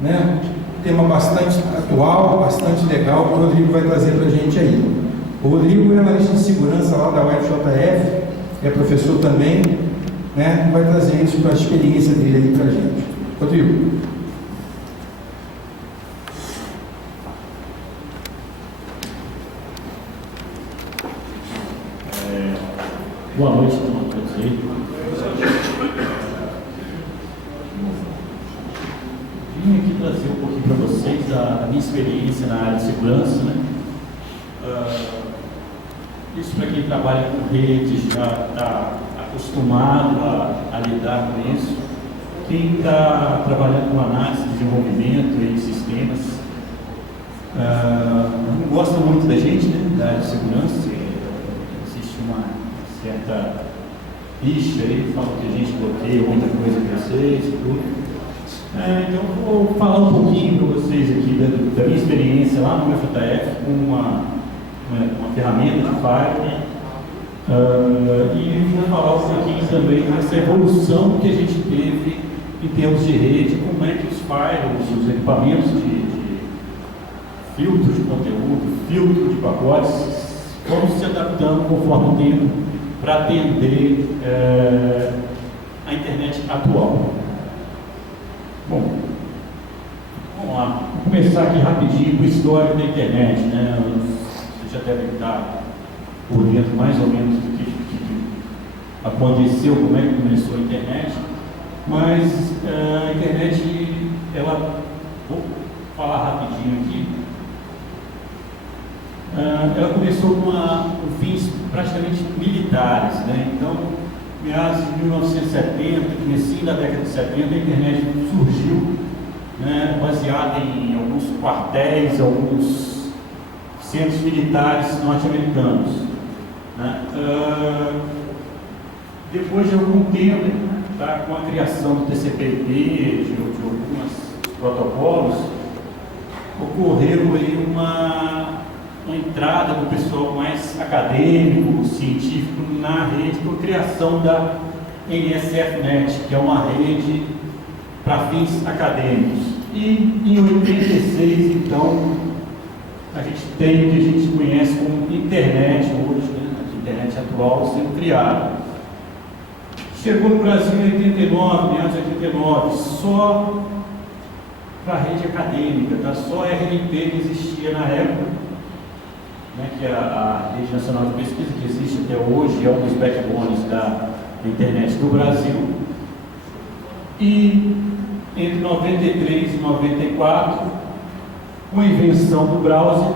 né? Tema bastante atual, bastante legal, que o Rodrigo vai trazer para a gente aí. O Rodrigo é analista de segurança lá da UFJF, é professor também, né? Vai trazer isso para a experiência dele aí para a gente. Rodrigo. Boa noite a todos aí. Vim aqui trazer um pouquinho para vocês a minha experiência na área de segurança, né? Isso para quem trabalha com redes, já está acostumado a lidar com isso. Quem está trabalhando com análise, desenvolvimento e sistemas, não gosta muito da gente, né? Da área de segurança. Existe uma certa rixa aí, fala que a gente bloqueia muita coisa para vocês e tudo. Então eu vou falar um pouquinho para vocês aqui da minha experiência lá no UFJF com uma ferramenta de firewall e vou falar um pouquinho também dessa evolução que a gente teve em termos de rede, como é que os firewalls, os equipamentos de filtro de conteúdo, filtro de pacotes, vão se adaptando conforme o tempo para atender a internet atual. Bom, vamos lá. Vou começar aqui rapidinho com o histórico da internet, né? Vocês já devem estar por dentro mais ou menos do que aconteceu, como é que começou a internet, mas a internet, vou falar rapidinho aqui, ela começou com fins praticamente militares, né? Então, meados de 1970, comecinho da década de 70, a internet surgiu, né, baseada em alguns quartéis, alguns centros militares norte-americanos, né? Depois de algum tempo, tá, com a criação do TCP/IP, de alguns protocolos, ocorreu aí uma entrada do pessoal mais acadêmico, científico na rede, com a criação da NSFNet, que é uma rede para fins acadêmicos. E em 86, então, a gente tem o que a gente conhece como internet hoje, né? A internet atual sendo criada. Chegou no Brasil em 89, meados de 89, só para a rede acadêmica, tá? Só a RNP que existia na época, né, que é a Rede Nacional de Pesquisa, que existe até hoje, é um dos backbones da internet do Brasil. E entre 93 e 94, com a invenção do browser,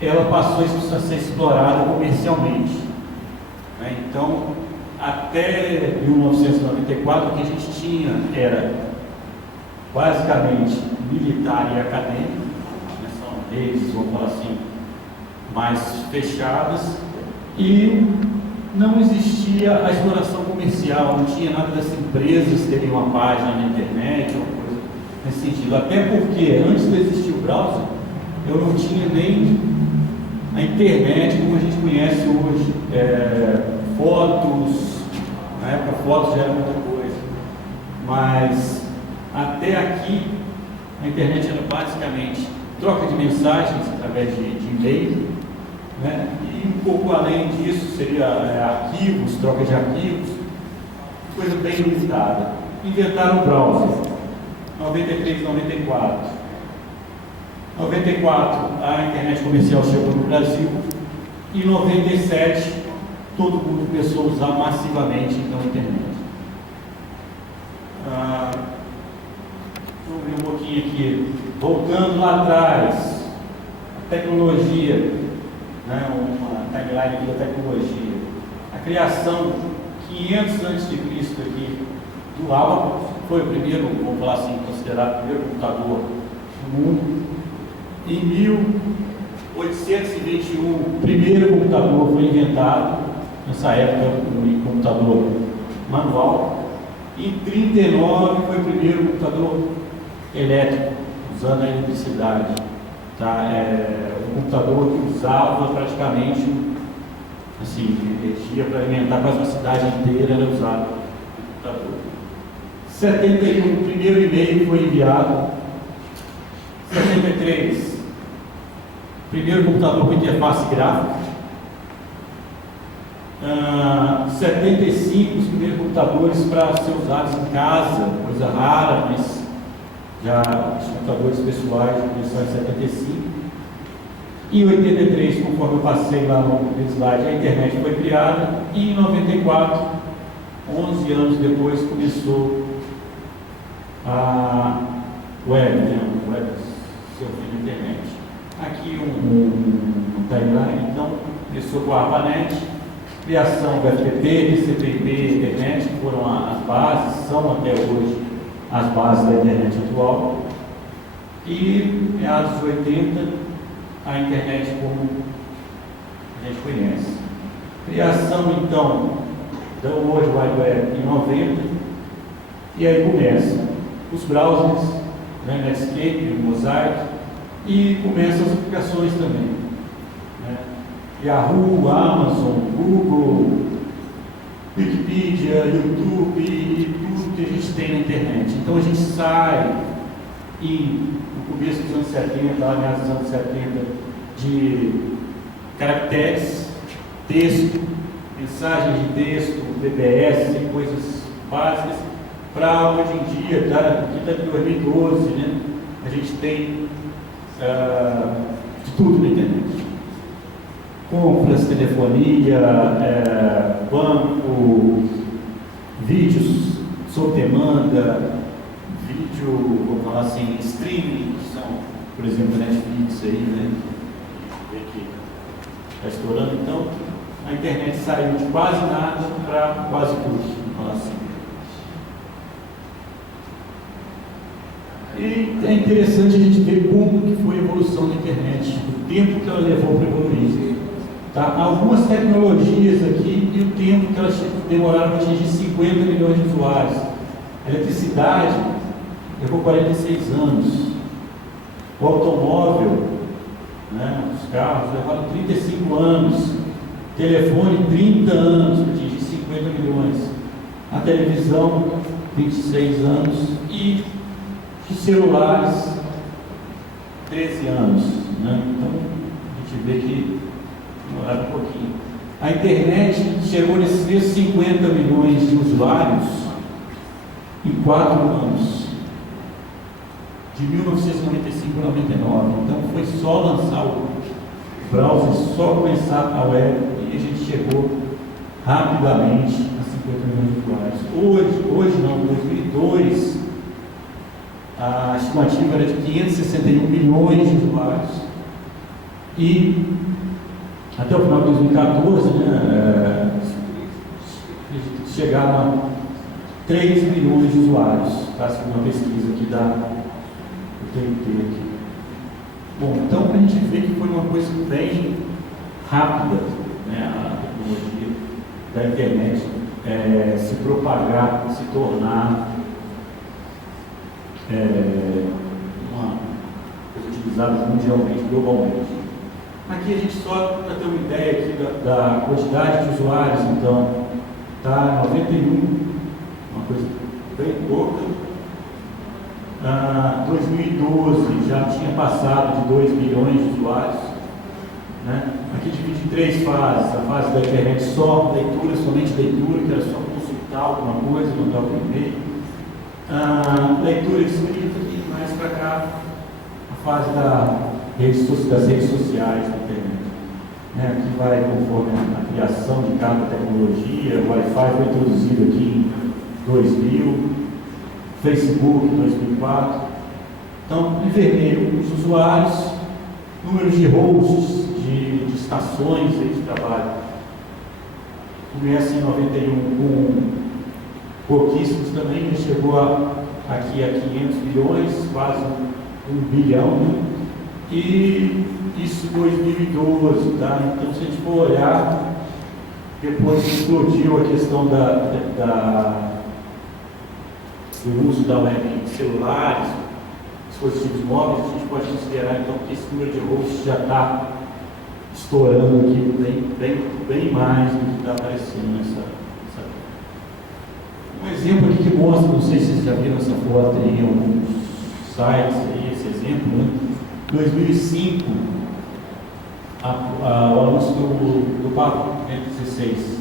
ela passou a ser explorada comercialmente, né? Então, até 1994, o que a gente tinha era basicamente militar e acadêmico, né? São redes, vamos falar assim, mais fechadas, e não existia a exploração comercial, não tinha nada das empresas terem uma página na internet, uma coisa nesse sentido. Até porque, antes de existir o browser, eu não tinha nem a internet como a gente conhece hoje. Fotos, na época fotos já era muita coisa, mas até aqui a internet era basicamente troca de mensagens através de e-mail, né? E um pouco além disso seria arquivos, troca de arquivos, coisa bem limitada. Inventaram o browser, 93, 94. 94 a internet comercial chegou no Brasil, e em 97 todo mundo começou a usar massivamente então a internet. Vamos ver um pouquinho aqui, voltando lá atrás, a tecnologia, né, uma timeline da tecnologia, a criação 500 a.C. aqui do Álvaros, foi o primeiro, vamos falar assim, considerado o primeiro computador do mundo. Em 1821, o primeiro computador foi inventado, nessa época um computador manual. Em 39 foi o primeiro computador elétrico, usando a eletricidade. Tá? Um computador que usava praticamente assim, energia para alimentar quase uma cidade inteira, era usado o computador. 71, o primeiro e-mail foi enviado. 73, primeiro computador com interface gráfica. 75, os primeiros computadores para ser usados em casa, coisa rara, mas já os computadores pessoais começaram em 75. Em 83, conforme eu passei lá no slide, a internet foi criada. E em 94, 11 anos depois, começou a web, né? O web servir na internet. Aqui um timeline, então, começou com a ARPANET, criação do FTP, TCP/IP, internet, que foram as bases, são até hoje as bases da internet atual. E, meados dos 80, a internet como a gente conhece. Criação, então, da World Wide Web em 90, e aí começa os browsers, né, Netscape, Mosaic, e começam as aplicações também, né? Yahoo, Amazon, Google, Wikipedia, YouTube e tudo que a gente tem na internet. Então a gente sai no começo dos anos 70, lá meados dos anos 70, de caracteres, texto, mensagens de texto, BBS, coisas básicas, para hoje em dia, aqui está em 2012, né, a gente tem de tudo na internet. Compras, telefonia, banco, vídeos sob demanda, vídeo, vamos falar assim, streaming, que são, por exemplo, Netflix aí, né? Vê que está estourando. Então, a internet saiu de quase nada para quase tudo, vamos falar assim. E é interessante a gente ver como que foi a evolução da internet, o tempo que ela levou para evoluir. Tá? Algumas tecnologias aqui e o tempo que elas demoraram para atingir 50 milhões de usuários. A eletricidade levou 46 anos. O automóvel, né, os carros levaram 35 anos. Telefone, 30 anos para atingir 50 milhões. A televisão, 26 anos. E os celulares, 13 anos. Né? Então, a gente vê que demoraram um pouquinho. A internet chegou nesses 50 milhões de usuários em 4 anos. De 1995 a 99. Então foi só lançar o browser, só começar a web e a gente chegou rapidamente a 50 milhões de usuários. Hoje não, em 2002, a estimativa era de 561 milhões de usuários. E até o final de 2014, né, chegaram a 3 milhões de usuários, tá? Segundo uma pesquisa aqui da TNT aqui. Bom, então a gente vê que foi uma coisa bem rápida, né, a tecnologia da internet se propagar, se tornar uma coisa utilizada mundialmente, globalmente. Aqui a gente só para ter uma ideia aqui da quantidade de usuários, então, tá 91, uma coisa bem pouca. 2012 já tinha passado de 2 milhões de usuários, né? Aqui divide em 3 fases. A fase da internet só leitura, somente leitura, que era só consultar alguma coisa, mandar um e-mail. Leitura escrita e mais para cá a fase das redes sociais da internet, né? Aqui vai conforme a criação de cada tecnologia. O Wi-Fi foi introduzido aqui em 2000, Facebook em 2004. Então, em vermelho, os usuários, números de hosts, de estações de trabalho. Começa em 91 com pouquíssimos também, chegou aqui a 500 milhões, quase 1 bilhão, né? E isso em 2012, tá? Então, se a gente for olhar, depois explodiu a questão do uso da web em celulares, dispositivos móveis. A gente pode considerar então que esse número de hosts já está estourando aqui bem mais do que está aparecendo Um exemplo aqui que mostra, não sei se vocês já viram essa foto aí em alguns sites, aí, esse exemplo, né? 2005, o anúncio do Papa 16.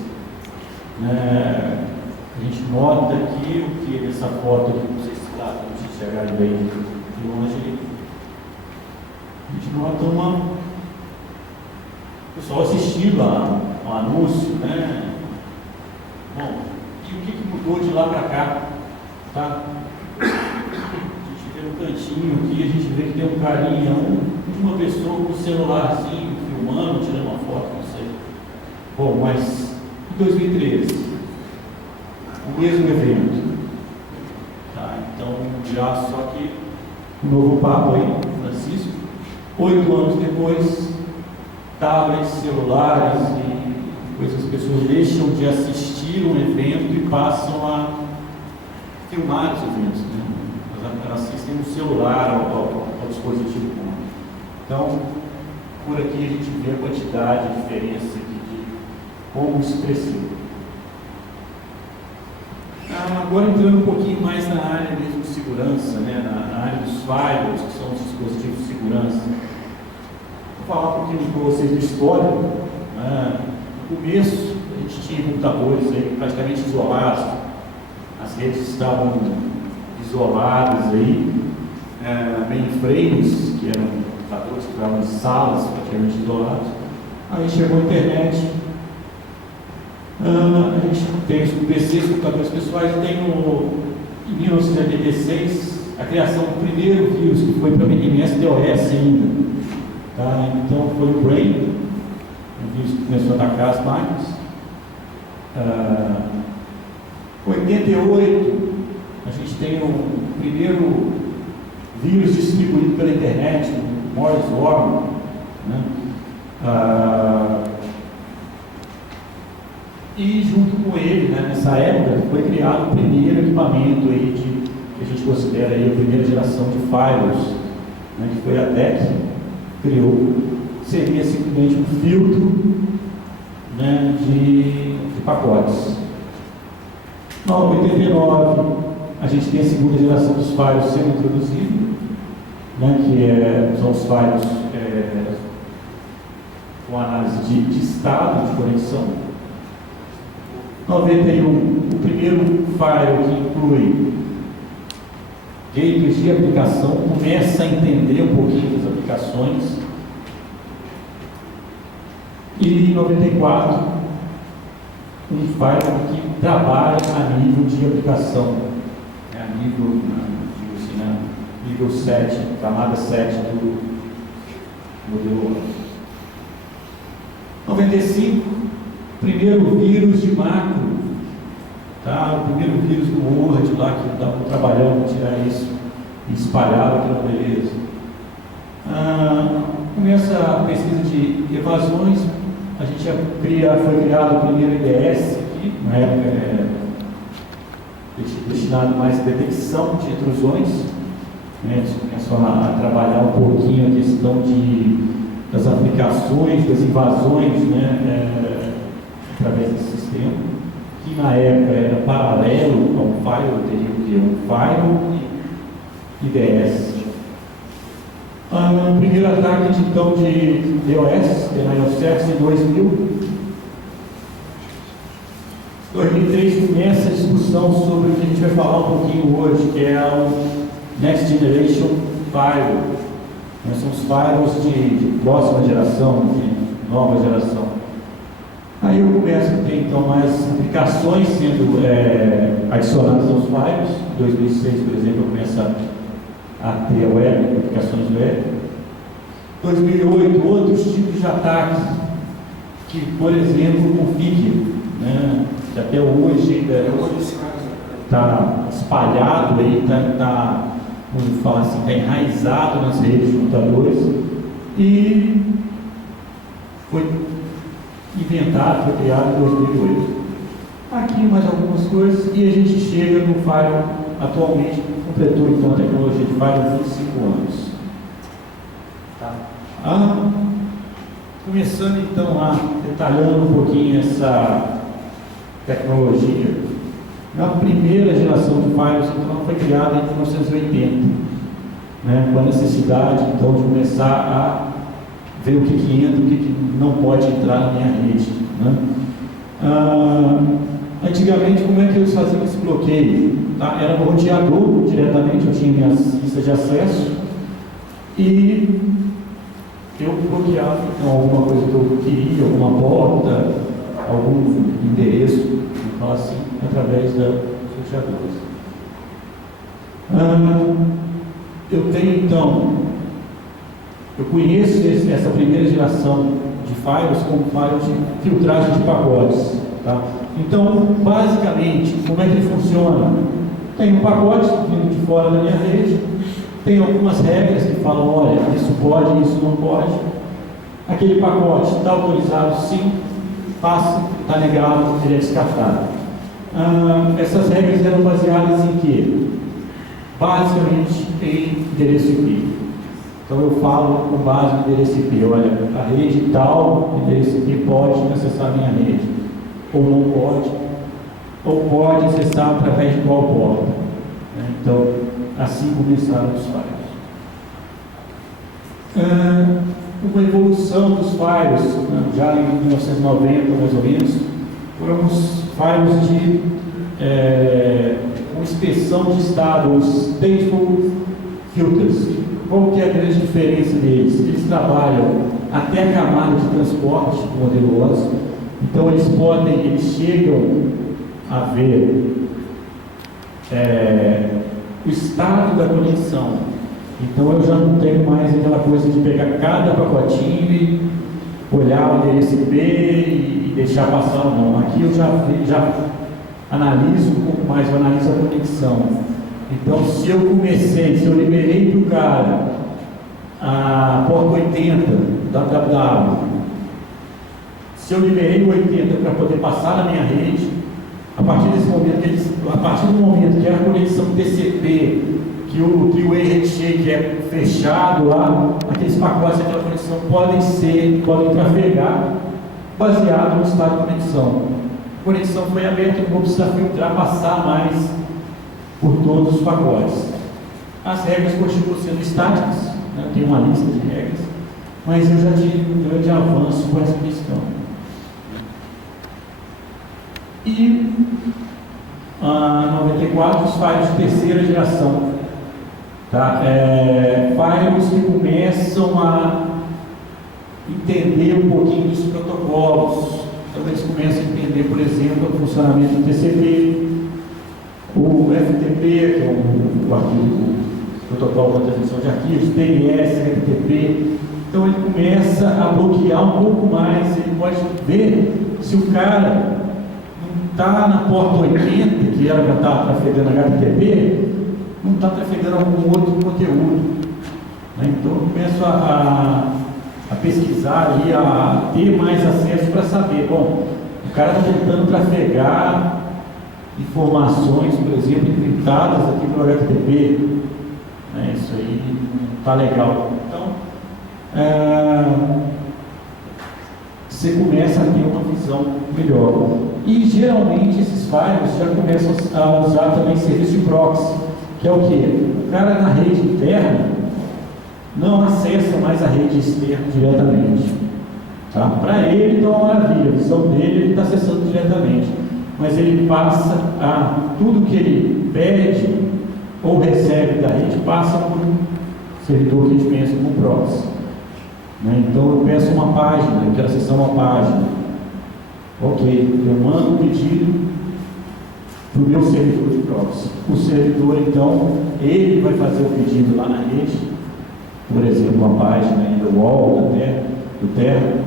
A gente nota aqui o que nessa foto, aqui, não sei se dá para vocês enxergarem bem de longe, a gente nota o pessoal assistindo ao anúncio, né? Bom, e o que mudou de lá para cá? Tá? A gente vê no cantinho aqui, a gente vê que tem um carinha, uma pessoa com o celularzinho, filmando, tirando uma foto, não sei. Bom, mas em 2013, o mesmo evento. Tá? Então, já só que o novo Papa aí, Francisco, 8 anos depois, tablets, celulares e coisas, as pessoas deixam de assistir um evento e passam a filmar os eventos. Né? Elas assistem no celular ao dispositivo. Então, por aqui a gente vê a quantidade, a diferença de como isso cresceu. Agora entrando um pouquinho mais na área mesmo de segurança, né? na área dos firewalls, que são os dispositivos de segurança. Vou falar um pouquinho com vocês do histórico. No começo, a gente tinha computadores aí praticamente isolados, as redes estavam isoladas aí, mainframes, que eram computadores que estavam em salas praticamente isolados. Aí chegou a internet, a gente tem os PCs, computadores pessoais, tem em 1986 a criação do primeiro vírus, que foi para o MS-DOS ainda. Tá? Então foi o Brain, um vírus que começou a atacar as máquinas. Em 88 a gente tem o primeiro vírus distribuído pela internet, o Morris Worm, né? E junto com ele, né, nessa época, foi criado o primeiro equipamento aí que a gente considera aí a primeira geração de firewalls, né, que foi a DEC, criou. Seria simplesmente um filtro, né, de pacotes. Em 89, a gente tem a segunda geração dos firewalls sendo introduzida, né, que são os firewalls com análise de estado de conexão. 91, o primeiro firewall que inclui gateways de aplicação, começa a entender um pouquinho das aplicações. E em 94, um firewall que trabalha a nível de aplicação, a nível, nível 7, camada 7 do modelo 95, primeiro vírus de macro, tá? O primeiro vírus do Word lá, que dá para trabalhar, para tirar isso e espalhar aquela beleza. Começa a pesquisa de evasões, a gente foi criado o primeiro IDS aqui, na época destinado mais à detecção de intrusões, né? A gente começou a trabalhar um pouquinho a questão das aplicações, das invasões, né? Através desse sistema, que na época era paralelo ao firewall, teria o que? Um firewall e IDS. O primeiro ataque então de DOS, Denial of Service, em 2000. 2003 começa a discussão sobre o que a gente vai falar um pouquinho hoje, que é o Next Generation Firewall. São os firewalls de próxima geração, de nova geração. Aí eu começo a ter então mais aplicações sendo adicionadas aos firewalls. Em 2006, por exemplo, eu começo a ter web, aplicações web. 2008, outros tipos de ataques, que, por exemplo, o config, né, que até hoje ainda está espalhado, vamos falar assim, está enraizado nas redes de computadores e foi inventado, foi criado em 2008. Aqui mais algumas coisas e a gente chega no firewall, atualmente completou então a tecnologia de firewall 25 anos. Tá? Começando então detalhando um pouquinho essa tecnologia, A primeira geração de firewalls, então, foi criada em 1980, né, com a necessidade, então, de começar a ver o que entra, o que não pode entrar na minha rede, né? Antigamente, como é que eles faziam esse bloqueio? Tá? Era no roteador, diretamente, eu tinha minhas listas de acesso, e eu bloqueava, então, alguma coisa que eu queria, alguma porta, algum endereço, vamos falar assim, através dos roteadores. Eu tenho, então, eu conheço essa primeira geração de firewalls como firewall de filtragem de pacotes. Tá? Então, basicamente, como é que ele funciona? Tem um pacote vindo de fora da minha rede, tem algumas regras que falam, olha, isso pode, isso não pode. Aquele pacote está autorizado sim, passa, está negado, ele é descartado. Essas regras eram baseadas em quê? Basicamente em endereço IP. Então eu falo com base no endereço IP, olha, a rede tal, endereço IP pode acessar a minha rede, ou não pode, ou pode acessar através de qual porta. Então, assim começaram os firewalls. Uma evolução dos firewalls, já em 1990 mais ou menos, foram os firewalls de inspeção de estado, os stateful filters. Qual que é a grande diferença deles? Eles trabalham até a camada de transporte do modelo OSI, então eles chegam a ver o estado da conexão. Então eu já não tenho mais aquela coisa de pegar cada pacotinho e olhar o endereço IP e deixar passar ou não. Aqui eu já analiso um pouco mais, eu analiso a conexão. Então se eu liberei para o cara a porta 80 da www, se eu liberei o 80 para poder passar na minha rede, a partir do momento que a conexão TCP, que o three-way handshake é fechado lá, aqueles pacotes daquela conexão podem trafegar baseado no estado de conexão. A conexão foi aberta, eu não vou precisar filtrar, passar mais por todos os pacotes. As regras continuam sendo estáticas, né? Tem uma lista de regras, mas eu já tive um grande avanço com essa questão. E a 94, os firewalls de terceira geração. Tá? Firewalls que começam a entender um pouquinho dos protocolos. Então eles começam a entender, por exemplo, o funcionamento do TCP, o FTP, que é o protocolo de transmissão de arquivos, DNS, FTP. Então ele começa a bloquear um pouco mais, ele pode ver se o cara não está na porta 80, que era para estar trafegando HTTP, não está trafegando algum outro conteúdo. Né? Então eu começo a pesquisar e a ter mais acesso para saber, bom, o cara está tentando trafegar informações, por exemplo, encriptadas aqui para o HTTP, né? Isso aí não está legal. Então, você começa a ter uma visão melhor. E geralmente esses firewalls já começam a usar também serviço de proxy, que é o que? O cara na rede interna não acessa mais a rede externa diretamente. Tá? Para ele, então, é uma maravilha, a visão dele, ele está acessando diretamente. Mas ele passa tudo que ele pede ou recebe da rede, passa por um servidor que a gente pensa como proxy. Né? Então eu peço uma página, eu quero acessar uma página. Ok, eu mando um pedido para o meu servidor de proxy. O servidor, então, ele vai fazer o pedido lá na rede, por exemplo, uma página do UOL, do Terra,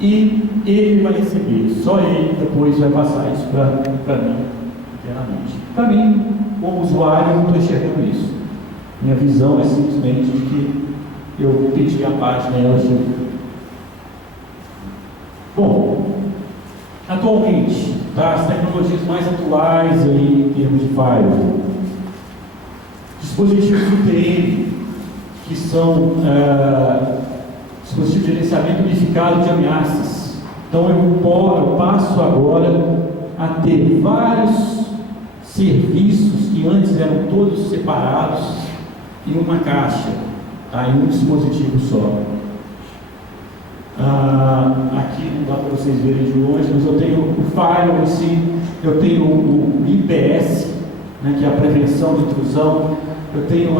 e ele vai receber, só ele depois vai passar isso para mim internamente. Para mim, como usuário, eu não estou enxergando isso. Minha visão é simplesmente de que eu pedi a página e ela chegou. Bom, atualmente, tá, as tecnologias mais atuais aí, em termos de firewall, dispositivos UTM, que são dispositivos de gerenciamento unificado de ameaças. Então eu passo agora a ter vários serviços que antes eram todos separados em uma caixa, tá? Em um dispositivo só. Aqui não dá para vocês verem de longe, mas eu tenho o firewall em si, eu tenho o IPS, né, que é a prevenção de intrusão, eu tenho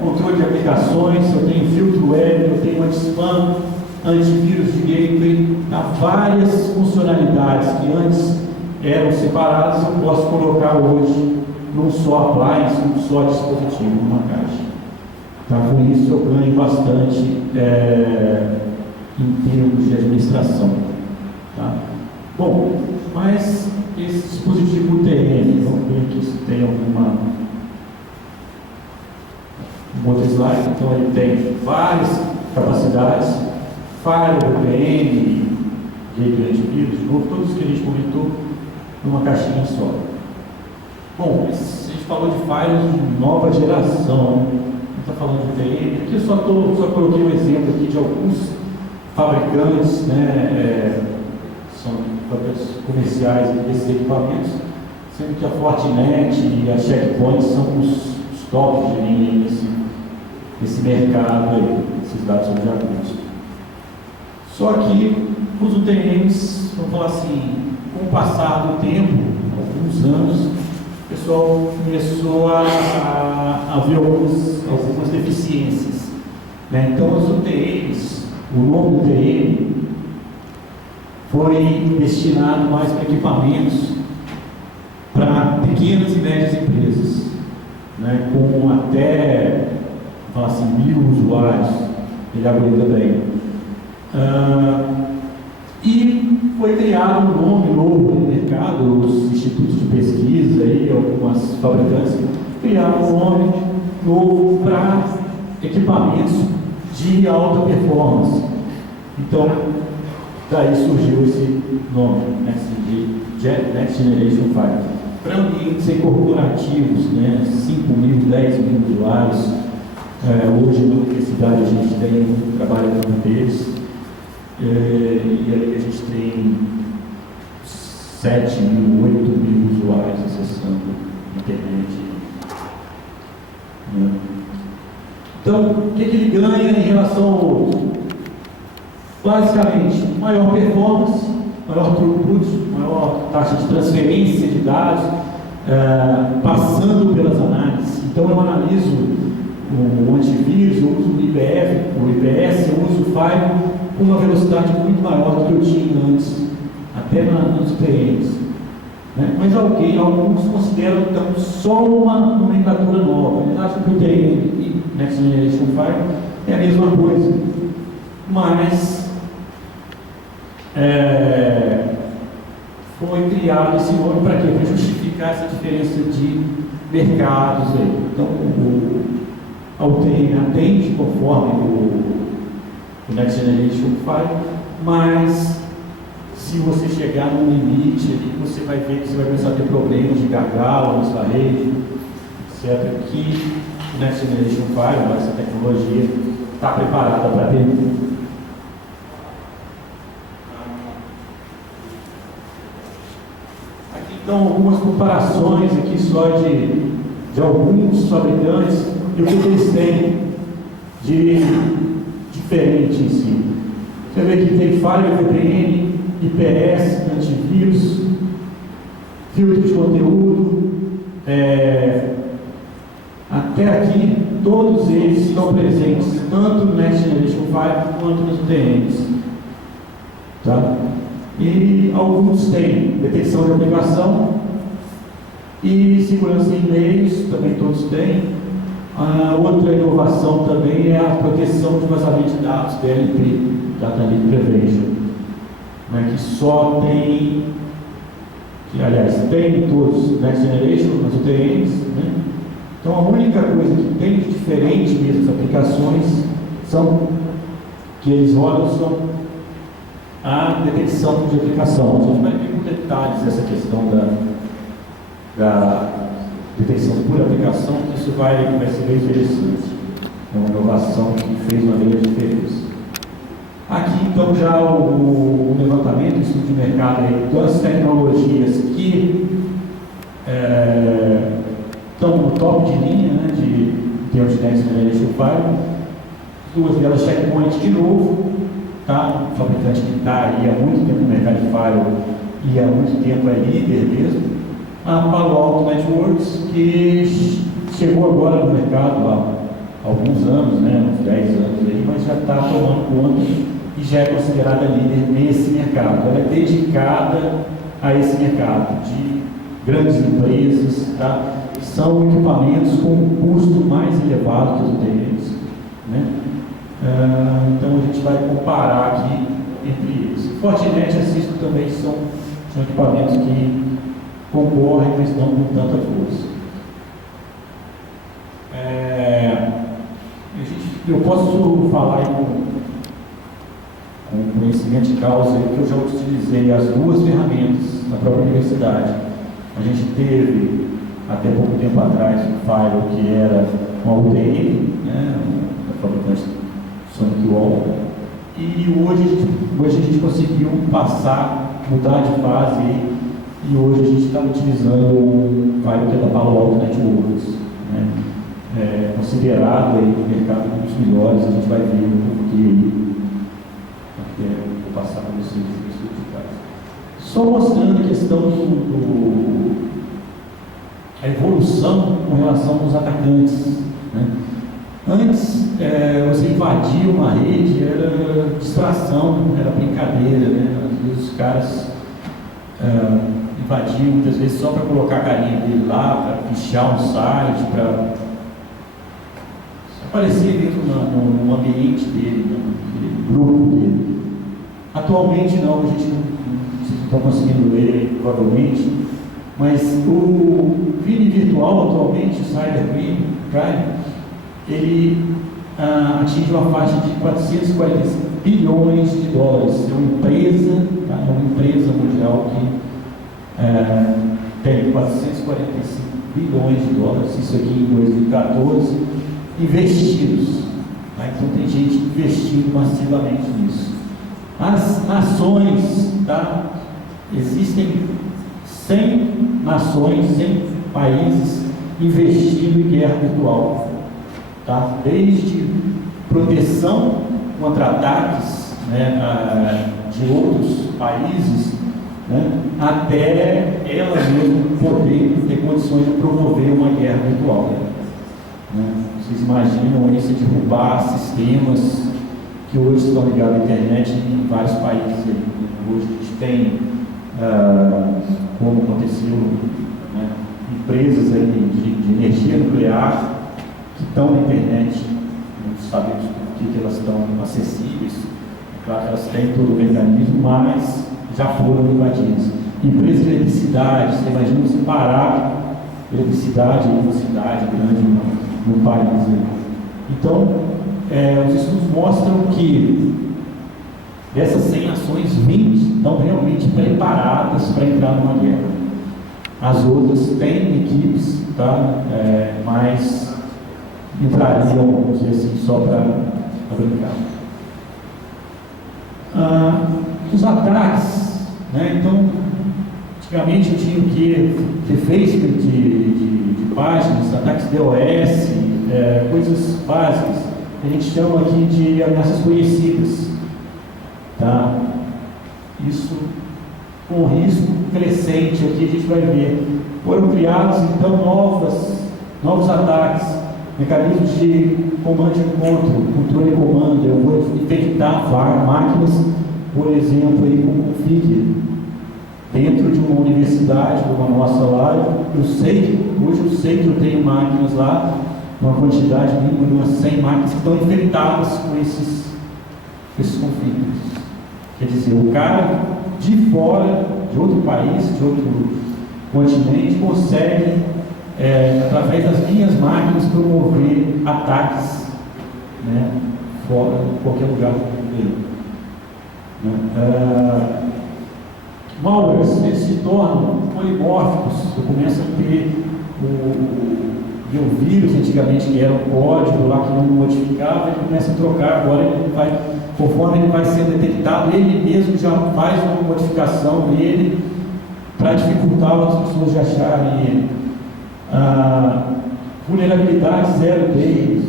controle de aplicações, eu tenho filtro web, eu tenho anti-spam, antivírus de gateway, várias funcionalidades que antes eram separadas, eu posso colocar hoje num só appliance, num só dispositivo, numa caixa. Tá? Com isso eu ganho bastante em termos de administração. Tá? Bom, mas esse dispositivo UTM, vamos ver aqui se tem um outro slide. Então ele tem várias capacidades, firewall, VPN, gateway antivírus, de novo, todos que a gente comentou numa caixinha só. Bom, a gente falou de firewalls de nova geração, não está falando de VPN, aqui eu só coloquei um exemplo aqui de alguns fabricantes, né, são fabricantes comerciais desses equipamentos, sendo que a Fortinet e a Checkpoint são os tops de linha nesse mercado aí, esses dados são de agosto. Só que os UTMs, vamos falar assim, com o passar do tempo, alguns anos, o pessoal começou a ver algumas deficiências. Né? Então, os UTMs, o novo UTM, foi destinado mais para equipamentos para pequenas e médias empresas, né? Com até, vamos falar assim, 1.000 usuários, ele aguenta bem. E foi criado um nome novo no mercado, os institutos de pesquisa, aí, algumas fabricantes criaram um nome novo para equipamentos de alta performance. Então, daí surgiu esse nome, Next Generation 5. Para ambientes corporativos, né, 5.000, 10.000 usuários. Hoje na universidade a gente tem trabalho com um deles. E aí a gente tem 7.000, 8.000 usuários acessando a internet. Né? Então, o que ele ganha em relação ao outro? Basicamente, maior performance, maior throughput, maior taxa de transferência de dados, passando pelas análises. Então, eu analiso o antivírus, eu uso o IPS, eu uso o firewall com uma velocidade muito maior do que eu tinha antes, até nos UTMs. Né? Mas alguns consideram então só uma nomenclatura nova. Eles acham que o UTM e Next Generation 5 é a mesma coisa. Mas foi criado esse nome para quê? Para justificar essa diferença de mercados aí. Então, a UTM atende conforme o Next Generation 5, mas se você chegar no limite ali, você vai ver que você vai começar a ter problemas de gargalo na sua rede, etc. Que o Next Generation 5, essa tecnologia, está preparada para ter. Aqui estão algumas comparações aqui só de alguns fabricantes e o que eles têm de diferente em si. Você vê que tem firewall, VPN, IPS, antivírus, filtro de conteúdo, até aqui todos eles estão presentes tanto no Next Generation 5 quanto nos UTMs. Tá? E alguns têm detecção de aplicação e segurança de e-mails, também todos têm. A outra inovação também é a proteção de vazamento de dados, DLP, Data Leak Prevention, né, que só tem, aliás, tem em todos Next Generation, mas UTMs, né? Então a única coisa que tem de diferente nessas aplicações que eles rodam são a detecção de aplicação. A gente vai ver com detalhes essa questão da detecção por aplicação, que isso vai ser bem interessante. É uma inovação que fez uma grande diferença. Aqui, então, já o levantamento, o estudo de mercado, aí, todas as tecnologias que estão no top de linha, né, de termos de Next Generation Firewall. Duas delas Checkpoint de novo, tá? Um fabricante que está aí há muito tempo no mercado de firewall e há muito tempo é líder mesmo. A Palo Alto Networks, que chegou agora no mercado há alguns anos, né, uns 10 anos aí, mas já está tomando conta e já é considerada líder nesse mercado. Ela é dedicada a esse mercado de grandes empresas, tá? São equipamentos com um custo mais elevado que os deles, né? Então a gente vai comparar aqui entre eles. Fortinet e Cisco também são equipamentos que concorrem, mas não com tanta força. Eu posso falar aí com conhecimento de causa que eu já utilizei as duas ferramentas na própria universidade. A gente teve, até pouco tempo atrás, um firewall que era uma UTM, né, da fabricante SonicWall, e hoje a gente conseguiu mudar de fase, e hoje a gente está utilizando um firewall que é da Palo Alto Networks, né, considerado aí no mercado um dos melhores. A gente vai ver o porquê aí, vou passar para vocês esse tipo de caso. Só mostrando a questão a evolução com relação aos atacantes, né? Antes, você invadir uma rede era distração, era brincadeira, né? Às vezes os caras invadiam muitas vezes só para colocar a carinha dele lá, para fichar um site, para aparecer mesmo no ambiente dele, no grupo dele. Atualmente não, a gente vocês não estão conseguindo ler provavelmente, mas o crime virtual atualmente, o cybercrime, ele atinge uma faixa de 445 bilhões de dólares. É uma empresa, tá? É uma empresa mundial que tem 445 bilhões de dólares, isso aqui em 2014, investidos. Tá? Então tem gente investindo massivamente nisso. As nações, tá? Existem 100 nações, 100 países investindo em guerra virtual, tá? Desde proteção contra ataques, né, de outros países, né, até ela mesma poder ter condições de promover uma guerra virtual, né? Vocês imaginam aí se derrubar sistemas que hoje estão ligados à internet em vários países. Hoje a gente tem, como aconteceu, né, empresas aí de energia nuclear que estão na internet, não sabemos por que elas estão acessíveis. É claro que elas têm todo o mecanismo, mas já foram invadidas. Empresas de eletricidade, você imagina você parar eletricidade em uma cidade grande no país. Então, os estudos mostram que dessas 100 nações, 20 estão realmente preparadas para entrar numa guerra. As outras têm equipes, tá? Mas entrariam, vamos dizer assim, só para brincar. Os ataques, né? Então, antigamente eu tinha que ter Facebook de páginas, ataques DOS, coisas básicas, que a gente chama aqui de ameaças conhecidas, tá? Isso com risco crescente, aqui a gente vai ver. Foram criados então novos ataques, mecanismos de comando e controle e comando. Eu vou infectar máquinas, por exemplo, aí com config dentro de uma universidade, como a nossa lá. Eu sei, hoje eu sei que eu tenho máquinas lá, uma quantidade mínima de umas 100 máquinas que estão infectadas com esses conflitos. Quer dizer, o cara de fora, de outro país, de outro continente, consegue, através das minhas máquinas, promover ataques, né, fora, em qualquer lugar do mundo. Malwares, eles se tornam polimórficos. Você começa a ter o vírus, antigamente, que era um código lá que não modificava, ele começa a trocar. Agora ele vai, conforme ele vai sendo detectado, ele mesmo já faz uma modificação nele para dificultar as pessoas de acharem vulnerabilidades zero day,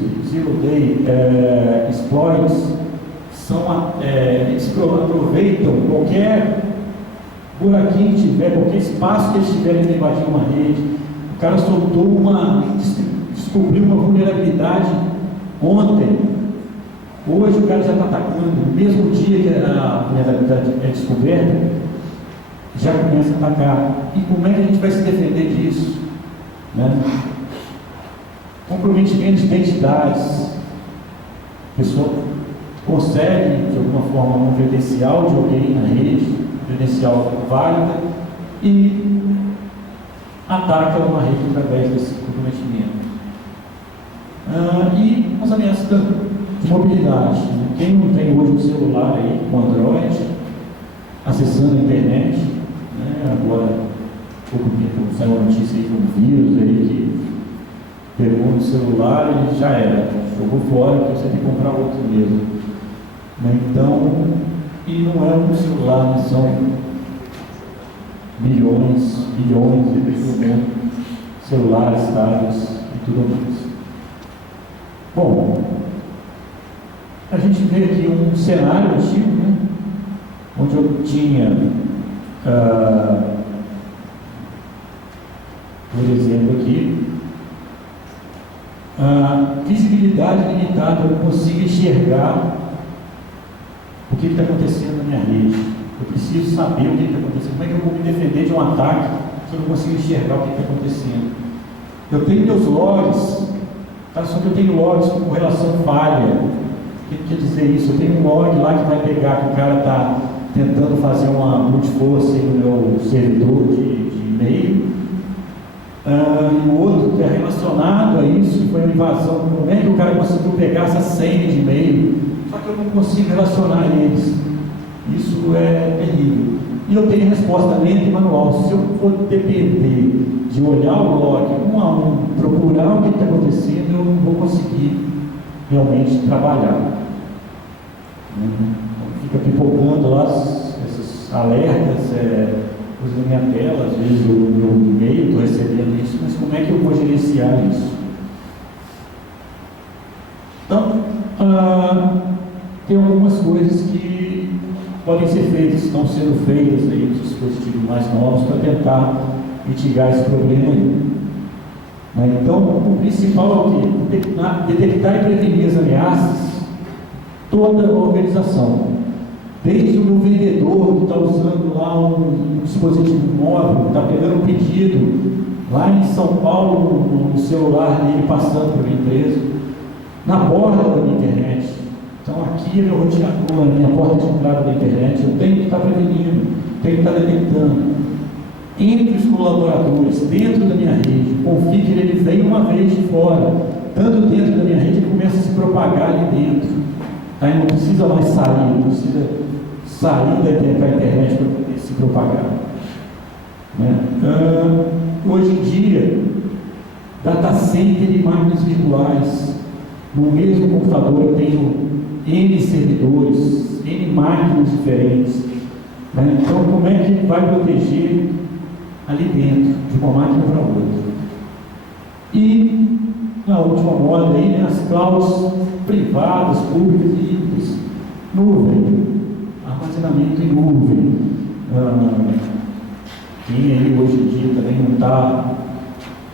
exploits, eles aproveitam qualquer buraquinho que tiver, qualquer espaço que eles tiverem de invadir uma rede. O cara descobriu uma vulnerabilidade ontem, hoje o cara já está atacando, no mesmo dia que a vulnerabilidade é descoberta, já começa a atacar. E como é que a gente vai se defender disso? Né? Comprometimento de identidades. A pessoa consegue, de alguma forma, um credencial de alguém na rede, credencial válida, e ataca uma rede através desse comprometimento. E as ameaças de mobilidade. Quem não tem hoje um celular aí com Android, acessando a internet, né? Agora, pouco tempo saiu uma notícia aí de um vírus aí que pegou no celular e já era, jogou fora, porque você tem que comprar outro mesmo. Então, e não é um celular, são milhões de celulares, tablets e tudo mais. Bom, a gente vê aqui um cenário antigo, né? Onde eu tinha, por exemplo aqui, visibilidade limitada, eu não consigo enxergar o que está acontecendo na minha rede. Eu preciso saber o que está acontecendo. Como é que eu vou me defender de um ataque se eu não consigo enxergar o que está acontecendo? Eu tenho meus logs, tá? Só que eu tenho logs com correlação falha. O que quer dizer isso? Eu tenho um log lá que vai pegar que o cara está tentando fazer uma brute force no meu servidor de e-mail. E o outro que é relacionado a isso, foi uma invasão. Como é que o cara conseguiu pegar essa senha de e-mail? Só que eu não consigo relacionar eles. Isso é terrível. E eu tenho resposta lenta e manual. Se eu for depender de olhar o log um a um, procurar o que está acontecendo, eu não vou conseguir realmente trabalhar. Fica pipocando lá esses alertas, usando minha tela, às vezes o meu e-mail, estou recebendo isso, mas como é que eu vou gerenciar isso? Então, tem algumas coisas que podem ser feitas, estão sendo feitas aí nos dispositivos mais novos para tentar mitigar esse problema aí. Então, o principal é o quê? Detectar e prevenir as ameaças, toda a organização. Desde o meu vendedor que está usando lá um dispositivo móvel, está pegando um pedido lá em São Paulo, no celular dele, passando pela empresa, na borda da minha internet. Então aqui é meu roteador, a minha porta de entrada da internet, eu tenho que estar prevenindo, tenho que estar detectando. Entre os colaboradores, dentro da minha rede, o config ele vem uma vez de fora, tanto dentro da minha rede, ele começa a se propagar ali dentro. Tá? Não precisa mais sair, não precisa sair da internet para poder se propagar. Né? Hoje em dia, data center e máquinas virtuais. No mesmo computador eu tenho N servidores, N máquinas diferentes. Né? Então, como é que vai proteger ali dentro, de uma máquina para outra? E, na última moda aí, né, as clouds privadas, públicas e híbridas. Nuvem, armazenamento em nuvem. Quem aí hoje em dia também não está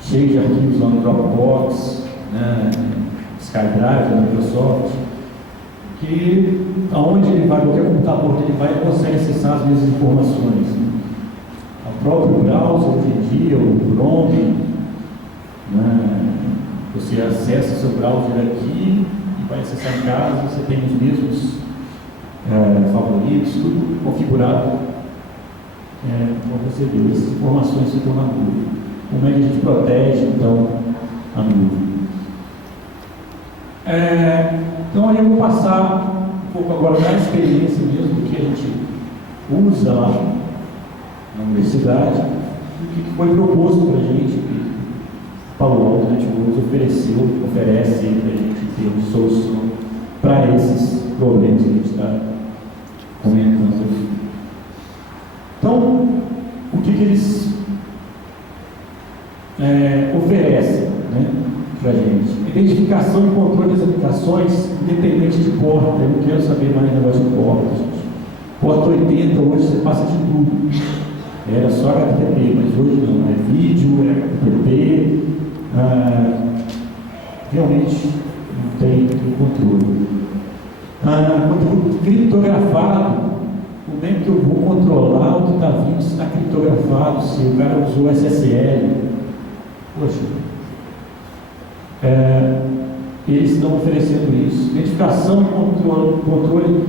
cheio de arquivos lá no Dropbox, né, SkyDrive da Microsoft, que aonde ele vai, qualquer computador que ele vai, ele consegue acessar as mesmas informações. O próprio browser hoje em dia, o Chrome, né, você acessa seu browser aqui e vai acessar em casa, você tem os mesmos favoritos, tudo configurado. Como você viu, essas informações ficam na nuvem. Como é que a gente protege, então, a nuvem? Então, aí eu vou passar um pouco agora da experiência mesmo do que a gente usa lá na universidade, o que foi proposto para a gente, que Palo Alto Networks oferece para a gente ter uma solução para esses problemas que a gente está comentando aqui. Então, o que eles oferece, né, para a gente. Identificação e controle das aplicações, independente de porta. Eu não quero saber mais negócio de porta, gente. Porta 80, hoje você passa de tudo. Era só HTTP, mas hoje não. É vídeo, é HTTP. Realmente não tem controle. Conteúdo criptografado. Como é que eu vou controlar o que está vindo se está criptografado, se o cara usou SSL? Poxa, eles estão oferecendo isso. Identificação e controle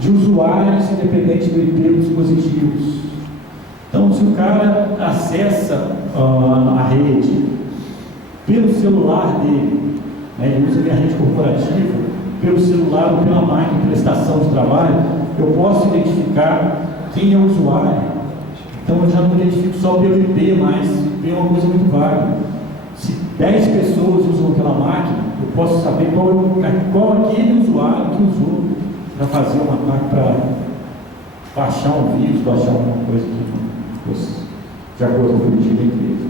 de usuários independente do IP dos dispositivos. Então, se o cara acessa a rede pelo celular dele, né, ele usa a minha rede corporativa, pelo celular ou pela máquina, pela estação de trabalho, eu posso identificar quem é o usuário. Então eu já não identifico só pelo IP, mas IP é uma coisa muito vaga. Se 10 pessoas usam aquela máquina, eu posso saber qual aquele usuário que usou para fazer um ataque, para baixar um vírus, baixar alguma coisa que fosse de acordo com o objetivo da empresa.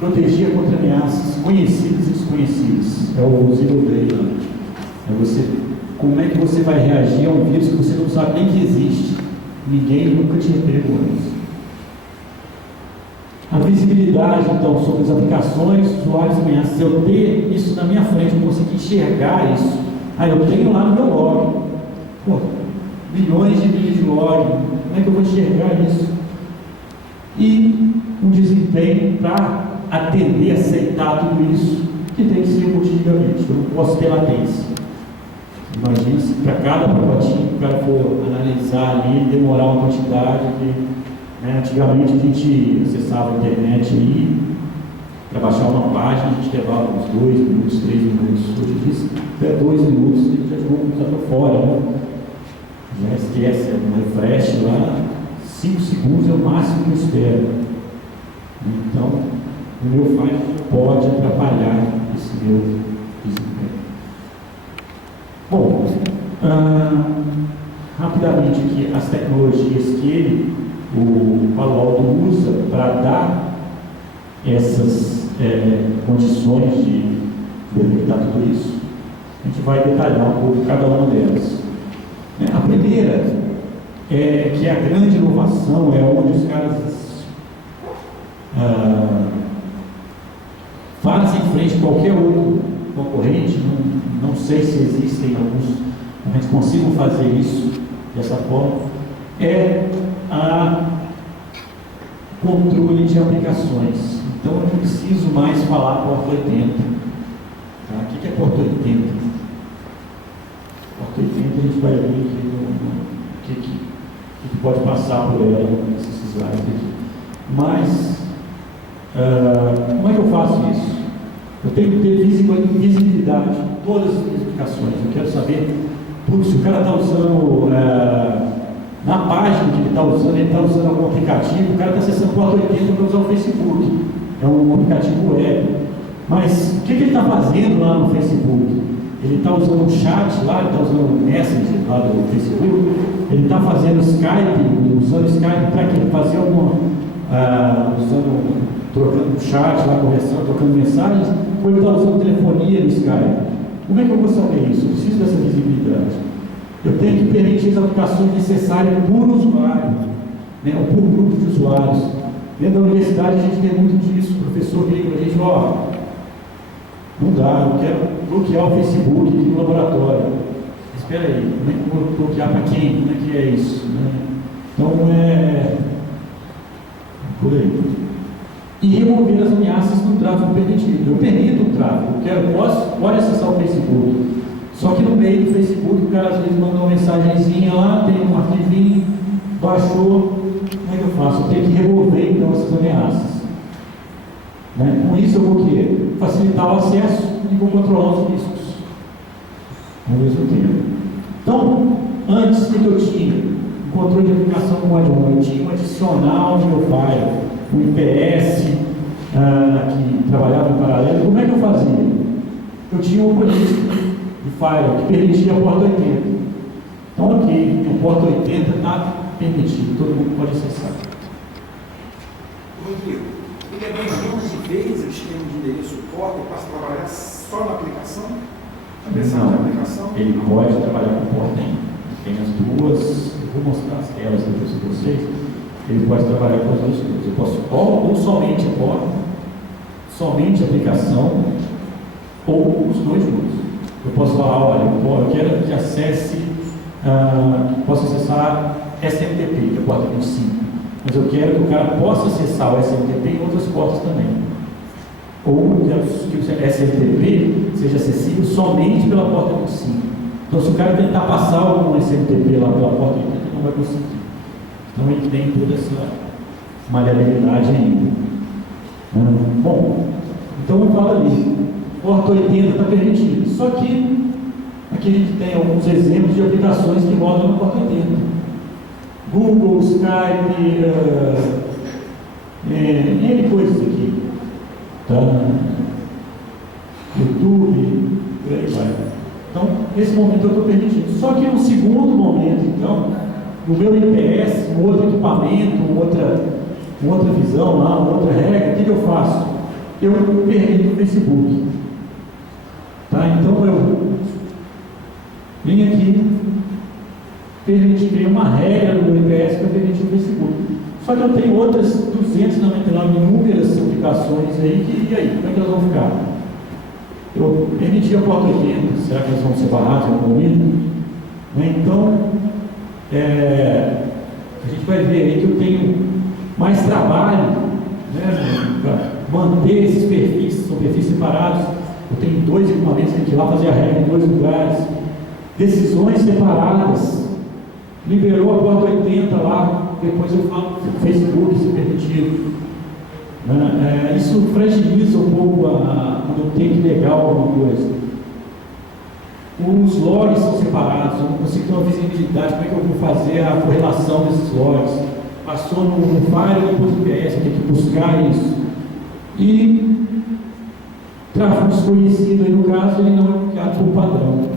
Proteger contra ameaças conhecidas e desconhecidas. É o Zero Day. É você, como é que você vai reagir a um vírus que você não sabe nem que existe? Ninguém nunca tinha pego antes. A visibilidade, então, sobre as aplicações, usuários e ameaças. Eu ter isso na minha frente, eu conseguir enxergar isso. Eu tenho lá no meu log. Pô, milhões de linhas de log. Como é que eu vou enxergar isso? E um desempenho para atender, aceitar tudo isso, que tem que ser cotidianamente. Eu não posso ter latência. Imagina se para cada pacotinho o cara for analisar ali, demorar uma quantidade que, né, antigamente a gente acessava a internet aí, para baixar uma página, a gente levava uns 2 minutos, 3 minutos. Hoje disso, até 2 minutos, a gente já jogou o computador fora, né? Já esquece, um refresh lá, 5 segundos é o máximo que eu espero. Então, o meu file pode atrapalhar esse meu desempenho. Bom, rapidamente aqui, as tecnologias que o Palo Alto usa para dar essas condições de detectar tudo isso. A gente vai detalhar um pouco cada uma delas. A primeira, que é a grande inovação, é onde os caras fazem frente a qualquer outro concorrente. Não sei se existem alguns que consigam fazer isso dessa forma. É a controle de aplicações. Então eu não preciso mais falar porta 80. Tá? O que é porta 80? Porta 80 a gente vai ver aqui o que pode passar por ela nesses slides aqui. Mas como é que eu faço isso? Eu tenho que ter visibilidade em todas as aplicações. Eu quero saber se o cara está usando na página que ele está usando algum aplicativo, o cara está acessando porta 80 para usar o Facebook. É um aplicativo web. Mas o que ele está fazendo lá no Facebook? Ele está usando um chat lá, ele está usando o Messenger lá do Facebook, ele está fazendo Skype, usando Skype para quê? Fazer alguma. Trocando chat lá, conversando, trocando mensagens, ou ele está usando telefonia no Skype. Como é que eu vou saber isso? Eu preciso dessa visibilidade. Eu tenho que permitir as aplicações necessárias por usuário, né, ou por grupo de usuários. Dentro da universidade a gente tem muito disso. O professor liga para a gente, não dá, eu quero bloquear o Facebook aqui no laboratório. Espera aí, como é que eu vou bloquear para quem? Como é que é isso? Né? Então por aí. E remover as ameaças do tráfego permitido. Eu permito o tráfego, pode acessar o Facebook. Só que no meio do Facebook, o cara às vezes manda uma mensagenzinha lá, tem um arquivinho, baixou, como é que eu faço? Eu tenho que remover então essas ameaças. Né? Com isso eu vou facilitar o acesso e vou controlar os riscos ao mesmo tempo. Então, antes que eu tinha o controle de aplicação com o AD1, eu tinha um adicional de meu file, o IPS, que trabalhava em paralelo. Como é que eu fazia? Eu tinha uma política de file que permitia a porta 80. Então, ok, a porta 80 está permitido, todo mundo pode acessar. Rodrigo, ele é bem de vez, o sistema de endereço suporte, ele passa a trabalhar só na aplicação? Na versão da aplicação? Ele pode trabalhar com porta ainda. Tem as duas, eu vou mostrar as telas depois para vocês. Ele pode trabalhar com as duas coisas. Eu posso ou somente a porta, somente a aplicação, ou os dois juntos. Eu posso falar, olha, eu quero que acesse, posso acessar SMTP, que é a porta 25, mas eu quero que o cara possa acessar o SMTP em outras portas também. Ou eu quero que o SMTP seja acessível somente pela porta 25. Então, se o cara tentar passar algum SMTP lá pela porta 25, ele não vai conseguir. Então, ele tem toda essa maleabilidade ainda. Bom, então eu falo ali, porta 80 está permitido. Só que aqui a gente tem alguns exemplos de aplicações que rodam na porta 80. Google, Skype, N coisas aqui. Tá? YouTube, por aí vai. Então, nesse momento eu estou permitindo. Só que no segundo momento, então, no meu IPS, um outro equipamento, outra visão lá, uma outra regra, o que eu faço? Eu permito o Facebook. Tá? Então eu vim aqui, criei uma regra no meu IPS para permitir o Facebook. Só que eu tenho outras 299 inúmeras aplicações aí, e aí, como é que elas vão ficar? Eu permiti a porta 80, será que elas vão ser baratas em algum momento? Então, a gente vai ver aí que eu tenho mais trabalho, né, para manter esses perfis, são perfis separados. Eu tenho 2 equipamentos, tenho que ir lá fazer a regra em 2 lugares. Decisões separadas. Liberou a porta 80 lá, depois eu falo Facebook, se permitido. Isso fragiliza um pouco quando eu tenho que negar alguma coisa. Os logs são separados, eu não consigo ter uma visibilidade, como é que eu vou fazer a correlação desses logs? Passou no Fire, depois do PS, eu tenho que buscar isso. E tráfego desconhecido, aí no caso, ele não é criado por padrão.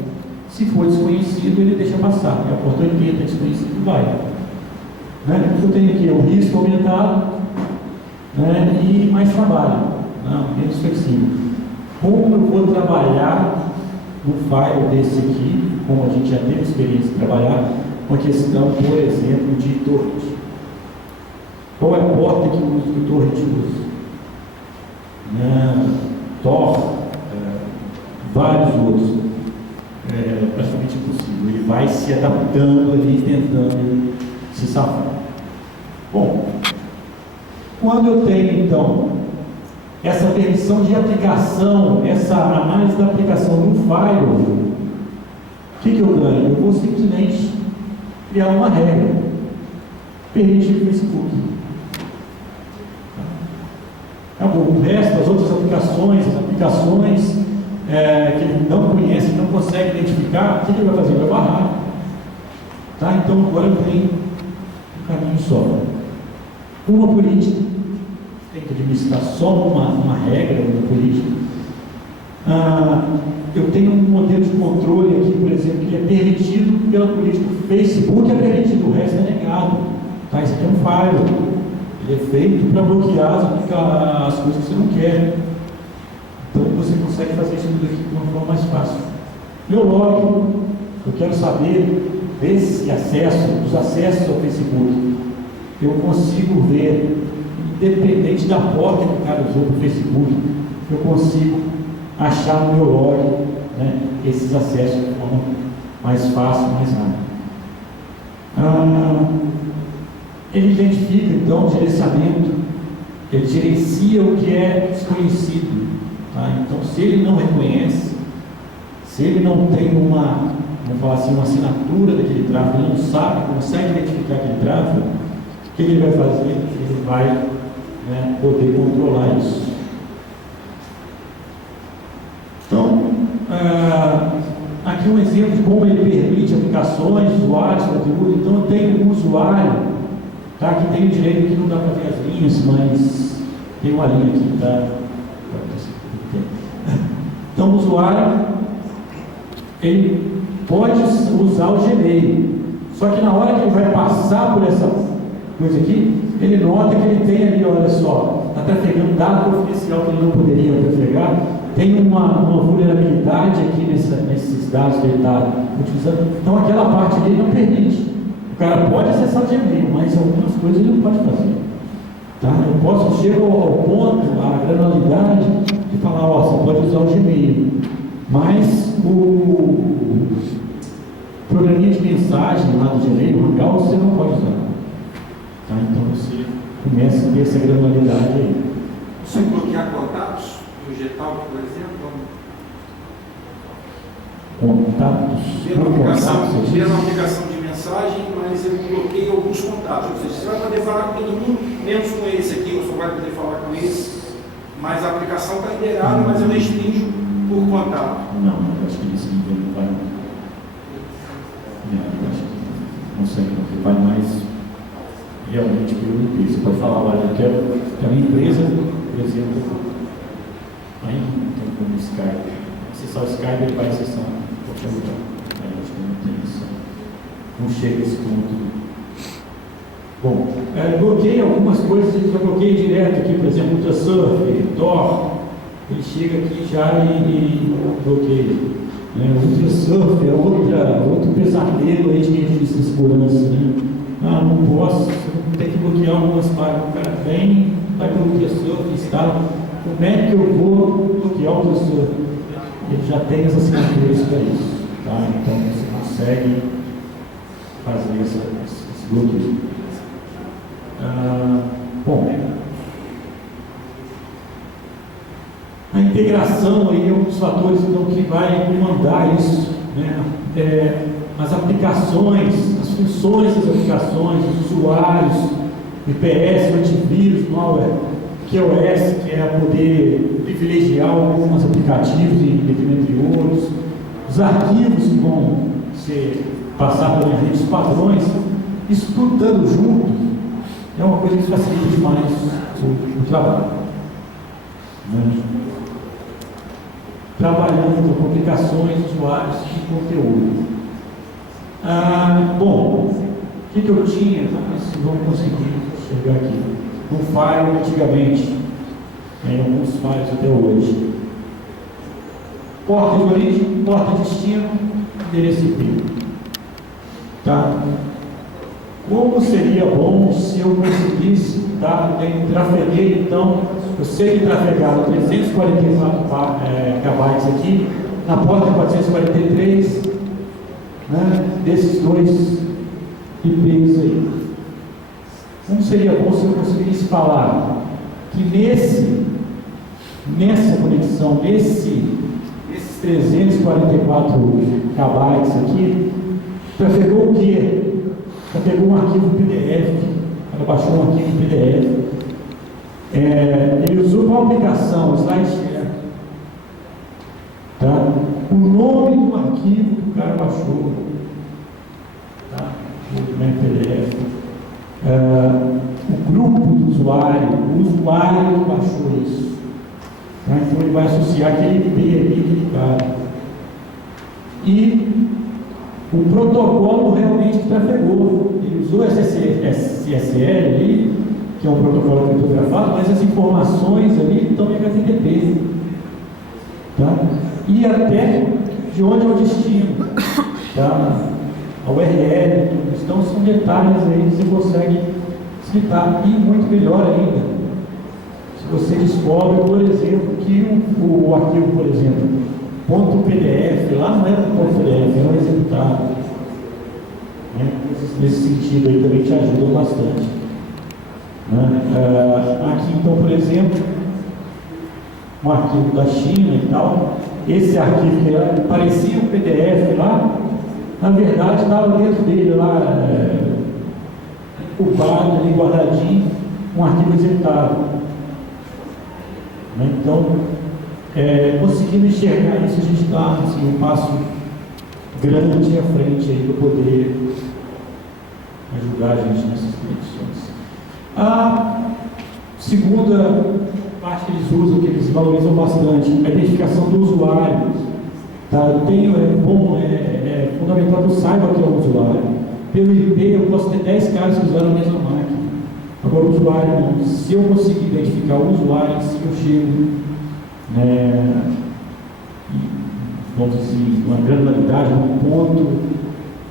Se for desconhecido, ele deixa passar, porque a porta 80 é desconhecido, vai. Né? Eu tenho aqui o risco aumentado, né? E mais trabalho, menos flexível. Como eu vou trabalhar no file desse aqui, como a gente já teve experiência de trabalhar, uma questão, por exemplo, de torrent. Qual é a porta que o torrent usa? Tor, vários outros. É praticamente impossível. Ele vai se adaptando ali, tentando se safar. Bom, quando eu tenho então essa permissão de aplicação, essa análise da aplicação no firewall, o que eu ganho? Eu vou simplesmente criar uma regra, permitir o Facebook. O resto, as outras aplicações, que ele não conhece, não consegue identificar, o que ele vai fazer? Vai barrar. Tá? Então agora eu tenho um caminho só. Uma política, tem que administrar só uma regra, uma política. Eu tenho um modelo de controle aqui, por exemplo, que é permitido pela política. O Facebook é permitido, o resto é negado. Tá? Isso aqui é um firewall. Ele é feito para bloquear as coisas que você não quer. Então você consegue fazer isso tudo aqui de uma forma mais fácil. Meu log, eu quero saber dos acessos ao Facebook. Eu consigo ver, independente da porta que o cara usou para o Facebook, eu consigo achar no meu log, né, esses acessos de forma mais fácil, mais rápida. Ele identifica, então, o gerenciamento, ele gerencia o que é desconhecido. Tá? Então, se ele não reconhece, se ele não tem uma assinatura daquele tráfego, ele não sabe, consegue identificar aquele tráfego, o que ele vai fazer? Ele vai, né, poder controlar isso. Então, aqui um exemplo de como ele permite aplicações, usuários, conteúdo. Então, eu tenho um usuário, tá, que tem o direito, que não dá para ver as linhas, mas tem uma linha aqui, tá? Então, o usuário, ele pode usar o Gmail, só que na hora que ele vai passar por essa coisa aqui, ele nota que ele tem ali, olha só, está trafegando dado confidencial que ele não poderia trafegar, tem uma vulnerabilidade aqui nesses dados que ele está utilizando. Então, aquela parte dele não permite. O cara pode acessar o Gmail, mas algumas coisas ele não pode fazer. Tá? Eu chego ao ponto, a granularidade, de falar, você pode usar o Gmail, mas o programinha de mensagem lá do Gmail, o Hangout, você não pode usar. Tá? Então você começa a ter essa granularidade aí. Se eu bloquear contatos no Gtalk, por exemplo, contatos. Gera uma aplicação de mensagem, mas eu bloqueio alguns contatos. Ou seja, você vai poder falar com todo mundo, menos com esse aqui, eu só vai poder falar com esse, mas a aplicação está liberada, mas eu restringo por contato. Não, eu acho que isso não vai. Eu acho que não sei, não vai mais realmente pelo IP. Você pode falar, olha, eu quero que a minha empresa, por exemplo, aí tem como Skype. Acessar o Skype, ele vai acessar qualquer lugar. Aí acho que não tem isso. Não chega a esse ponto. Bom, bloqueei algumas coisas, eu bloqueei direto aqui, por exemplo, Ultrasurf, Tor, ele chega aqui já e bloqueia. Ultrasurf é outro pesadelo aí de quem diz de segurança. Né? Não posso, tem que bloquear algumas páginas. O cara vem, vai para o Ultrasurf, instala. Como é que eu vou bloquear o Ultrasurf? Ele já tem as assinaturas para isso. Tá? Então você consegue fazer esse bloqueio. Bom, a integração aí é um dos fatores então, que vai comandar isso, né? As aplicações, as funções das aplicações, os usuários, IPS, antivírus, malware, QoS, que é poder privilegiar alguns aplicativos em detrimento de outros, os arquivos que vão ser passados pelas redes padrões, isso tudo dando junto. É uma coisa que facilita demais o trabalho. Né? Trabalhando com aplicações, usuários e conteúdo. Bom, o que eu tinha, se vamos conseguir chegar aqui, no file antigamente, em alguns files até hoje. Porta de origem, porta de destino, endereço IP. Tá? Como seria bom se eu conseguisse, tá? Trafeguei, então, eu sei que trafegaram 344 KB aqui, na porta 443, né, desses dois IPs aí. Como seria bom se eu conseguisse falar que nessa conexão, nesses 344 KB aqui, trafegou o quê? Ela pegou um arquivo PDF, ela baixou um arquivo PDF, ele usou uma aplicação, SlideShare, tá? O nome do arquivo que o cara baixou, tá? O PDF, o grupo do usuário, o usuário que baixou isso, tá? Então ele vai associar aquele IP ali, aquele cara. E o protocolo realmente que trafegou. Ele usou SSL ali, que é um protocolo criptografado, mas as informações ali estão em HTTP. Tá? E até de onde é o destino. Tá? A URL. Então são detalhes aí que você consegue explicar. E muito melhor ainda, se você descobre, por exemplo, que o arquivo, por exemplo, .pdf, lá não era um .pdf, era um executado. Né? Nesse sentido aí também te ajuda bastante. Né? Aqui então, por exemplo, um arquivo da China e tal, esse arquivo que parecia um PDF lá, na verdade estava dentro dele lá, ocupado, ali guardadinho, um arquivo executado. Né? Então, conseguindo enxergar isso, a gente está assim, um passo grande à frente aí para poder ajudar a gente nessas condições. A segunda parte que eles usam, que eles valorizam bastante, a identificação do usuário. Tá? É fundamental que eu saiba que é o usuário. Pelo IP, eu posso ter 10 caras que usaram a mesma máquina. Agora, o usuário não. Se eu conseguir identificar o usuário, se eu chego, vamos dizer, uma granularidade, um ponto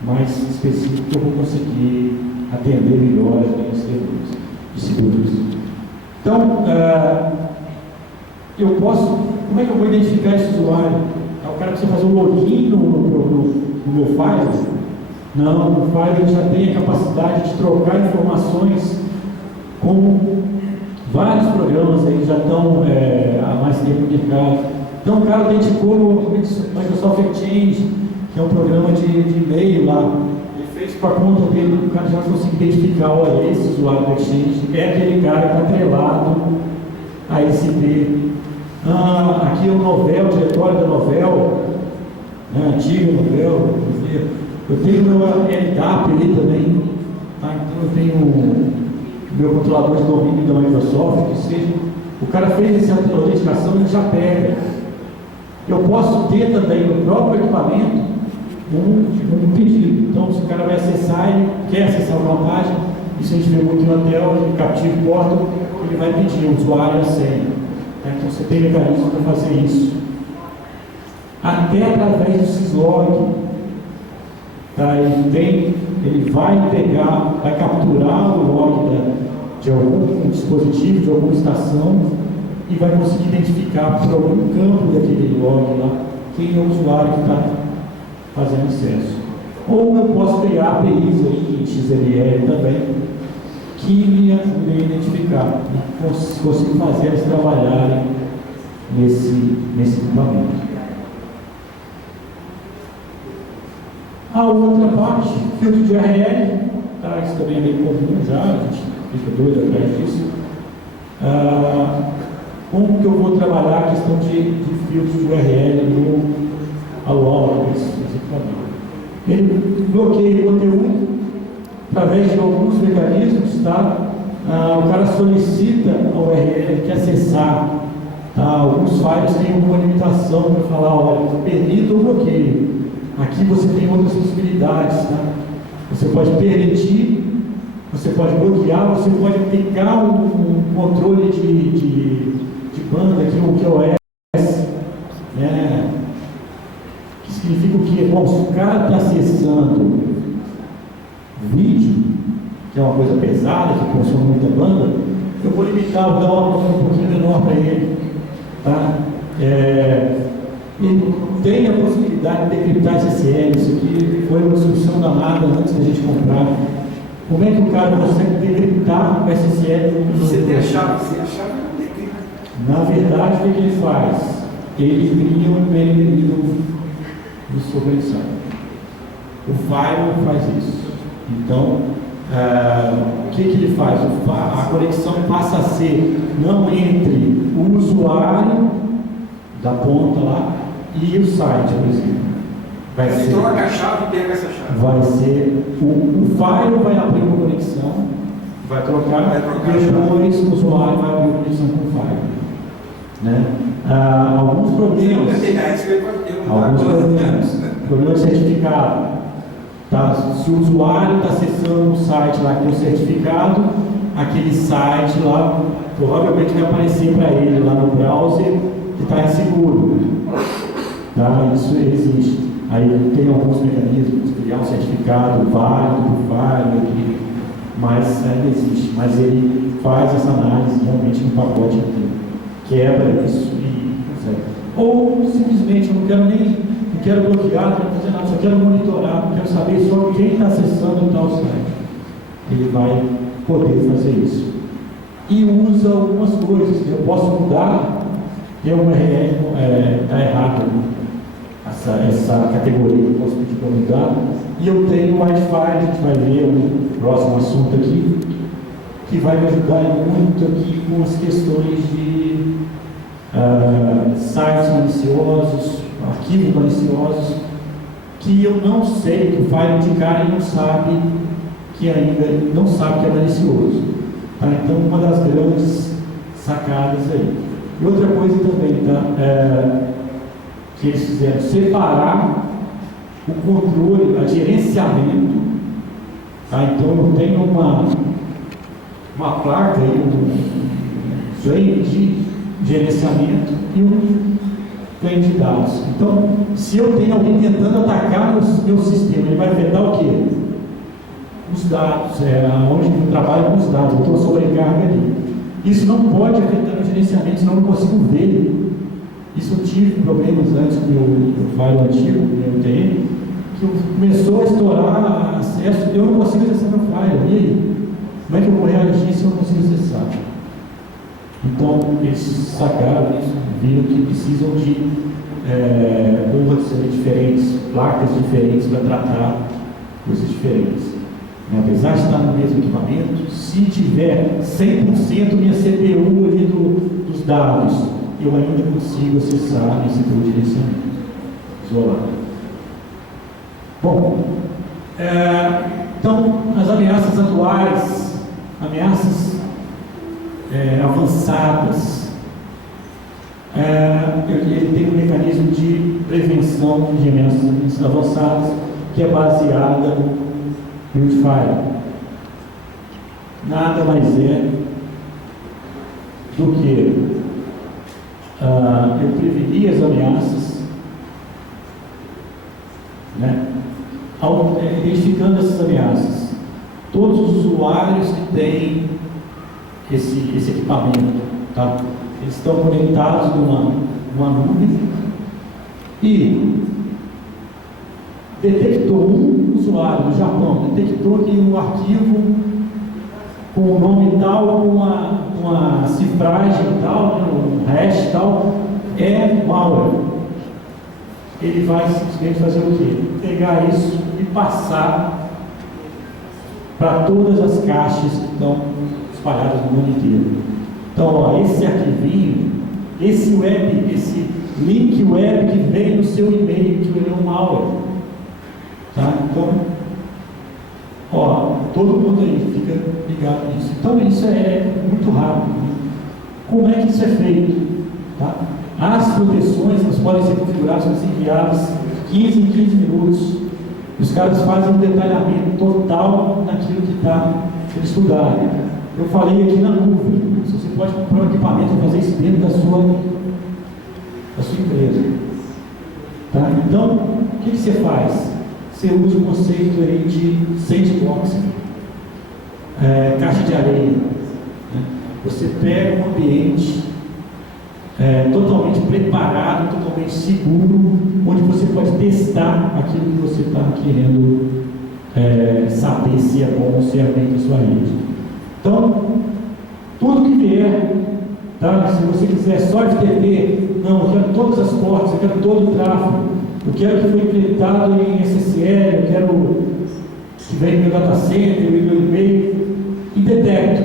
mais específico, que eu vou conseguir atender melhor as minhas demandas de segurança. Então, eu posso, como é que eu vou identificar esse usuário? O cara precisa fazer um login no meu File? Não, o File já tem a capacidade de trocar informações com vários programas aí já estão há mais tempo no mercado. Então o cara identificou no Microsoft Exchange, que é um programa de e-mail lá. Ele fez com a conta dele, o cara já conseguiu identificar, olha, esse usuário do Exchange é aquele cara que está atrelado a esse IP. Aqui é o Novell, o diretório da Novell, antiga Novell. Eu tenho meu LDAP ali também, tá? Então eu tenho o meu controlador de domínio da Microsoft, que seja. O cara fez essa autenticação, ele já pega. Eu posso ter também no próprio equipamento um pedido. Então, se o cara vai acessar e quer acessar uma página, isso a gente vê muito na tela, ele captiva o porta, ele vai pedir o usuário e a senha. Então, você tem mecanismo para fazer isso. Até através do syslog. Tá? Ele vai pegar, vai capturar o log de algum dispositivo, de alguma estação, e vai conseguir identificar por algum campo daquele log lá quem é o usuário que está fazendo acesso. Ou eu posso criar APIs aí em XML também, que me ajudem a identificar e consigo fazer eles trabalharem nesse equipamento. A outra parte, filtro de URL, tá? Isso também é bem comum já, a gente fica doido atrás disso. Como que eu vou trabalhar a questão de filtros de URL no AOL, esse equipamento? Ele bloqueia o conteúdo através de alguns mecanismos, tá? O cara solicita a URL, quer acessar, tá? Alguns files têm uma limitação para falar, olha, permita o bloqueio. Aqui você tem outras possibilidades, tá? Você pode permitir, você pode bloquear, você pode aplicar um controle de banda, que é o QoS, né? Que significa o quê? Bom, se o cara está acessando vídeo, que é uma coisa pesada, que consome muita banda, eu vou limitar o download um pouquinho menor para ele, tá? Ele tem a possibilidade de decriptar SSL. Isso aqui foi uma discussão danada antes da gente comprar. Como é que o cara consegue decriptar o SSL? Você tem a chave, não decripta. Na verdade, o que ele faz? Ele cria um mecanismo de sobreação. O firewall faz isso. Então, o que ele faz? A conexão passa a ser não entre o usuário da ponta lá e o site, por exemplo. Você troca a chave e pega essa chave. Vai ser o firewall vai abrir uma conexão, vai trocar e depois o usuário vai abrir uma conexão com o firewall, né? Alguns problemas problema de certificado, tá? Se o usuário está acessando um site lá que tem o certificado, aquele site lá provavelmente vai aparecer para ele lá no browser que está inseguro, tá? Isso existe. Aí tem alguns mecanismos, criar um certificado válido, mas ainda existe. Mas ele faz essa análise realmente no pacote inteiro, quebra isso e consegue. Ou simplesmente eu não quero bloquear, não quero fazer nada, só quero monitorar, não quero saber só quem está acessando tal site. Ele vai poder fazer isso. E usa algumas coisas. Eu posso mudar, tem uma URL, está errado, né? Essa categoria que eu posso pedir para mudar. E eu tenho o Wi-Fi, a gente vai ver o próximo assunto aqui, que vai me ajudar muito aqui com as questões de sites maliciosos, arquivos maliciosos, que eu não sei, que o file de cara não sabe que ainda não sabe que é malicioso. Tá? Então, uma das grandes sacadas aí. E outra coisa também, tá? Que eles fizeram, separar o controle, o gerenciamento. Tá? Então, eu tenho uma placa e um frame de gerenciamento e um frame de dados. Então, se eu tenho alguém tentando atacar o meu sistema, ele vai afetar o quê? Os dados, onde eu trabalho com os dados, eu estou sobrecarga ali. Isso não pode afetar o gerenciamento, senão eu não consigo ver. Isso eu tive problemas antes com o meu firewall antigo, meu TM, que começou a estourar acesso e eu não consigo acessar meu firewall. E aí? Como é que eu vou reagir se eu não consigo acessar? Então, eles sacaram isso, viram que precisam de boards diferentes, placas diferentes para tratar coisas diferentes. Apesar de estar no mesmo equipamento, se tiver 100% minha CPU ali dos dados, eu ainda consigo acessar esse teu gerenciamento isolado. Bom, então, as ameaças atuais, ameaças avançadas, ele tem um mecanismo de prevenção de ameaças avançadas que é baseada no Buildfire. Nada mais é do que eu prevenir as ameaças, né? Identificando essas ameaças. Todos os usuários que têm esse equipamento, tá? Eles estão conectados numa nuvem e detectou um usuário no Japão, detectou que um arquivo com o nome tal, com uma cifragem tal, um hash tal, é malware. Ele vai simplesmente fazer o quê? Pegar isso e passar para todas as caixas que estão espalhadas no mundo inteiro. Então, esse arquivinho, esse link web que vem no seu e-mail, que é um malware. Tá? Então, todo mundo aí fica ligado nisso. Então, isso é muito rápido. Como é que isso é feito? Tá? As proteções elas podem ser configuradas, podem ser enviadas 15 em 15 minutos. Os caras fazem um detalhamento total naquilo que está sendo estudado. Eu falei aqui na nuvem. Você pode comprar um equipamento e fazer isso dentro da sua empresa. Tá? Então, o que você faz? Você usa o conceito aí de sandboxing, caixa de areia. Né? Você pega um ambiente totalmente preparado, totalmente seguro, onde você pode testar aquilo que você está querendo saber se é bom ou se é bem para sua rede. Então, tudo que vier, tá? Se você quiser só FTP, não, eu quero todas as portas, eu quero todo o tráfego, eu quero que foi implementado em SSL, eu quero que venha no meu data center, no meu e-mail, e detecto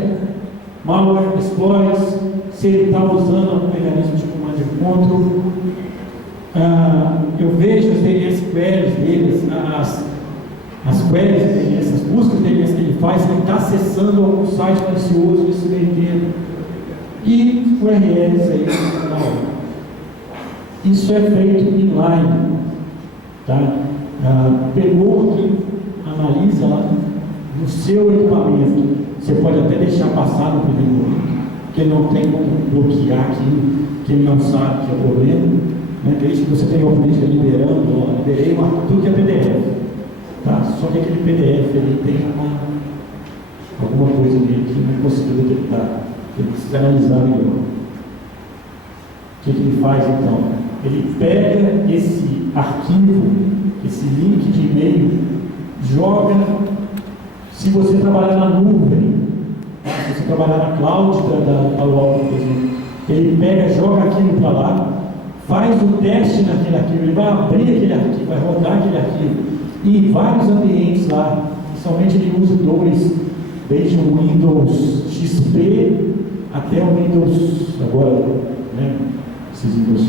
malware, exploits, se ele está usando algum mecanismo de command and control. Eu vejo as DNS queries deles, as queries dele, essas buscas DNS que ele faz, ele está acessando algum site malicioso nesse meio tempo. E URLs aí. Isso é feito inline. Tá? Pegou aqui, analisa lá no seu equipamento. Você pode até deixar passar no primeiro momento, porque não tem como bloquear aquilo que ele não sabe que é problema. Né? Desde que você tenha uma política liberando, liberei tudo que é PDF. Tá? Só que aquele PDF ele tem alguma coisa nele que não conseguiu detectar. Ele precisa analisar melhor. O que ele faz então? Ele pega esse arquivo, esse link de e-mail, joga. Se você trabalhar na nuvem, tá? Se você trabalhar na cloud da Palo Alto, por exemplo, ele pega, joga aquilo para lá, faz o teste naquele arquivo, ele vai abrir aquele arquivo, vai rodar aquele arquivo, e em vários ambientes lá, principalmente ele usa dois, desde o Windows XP até o Windows, agora, né, esses Windows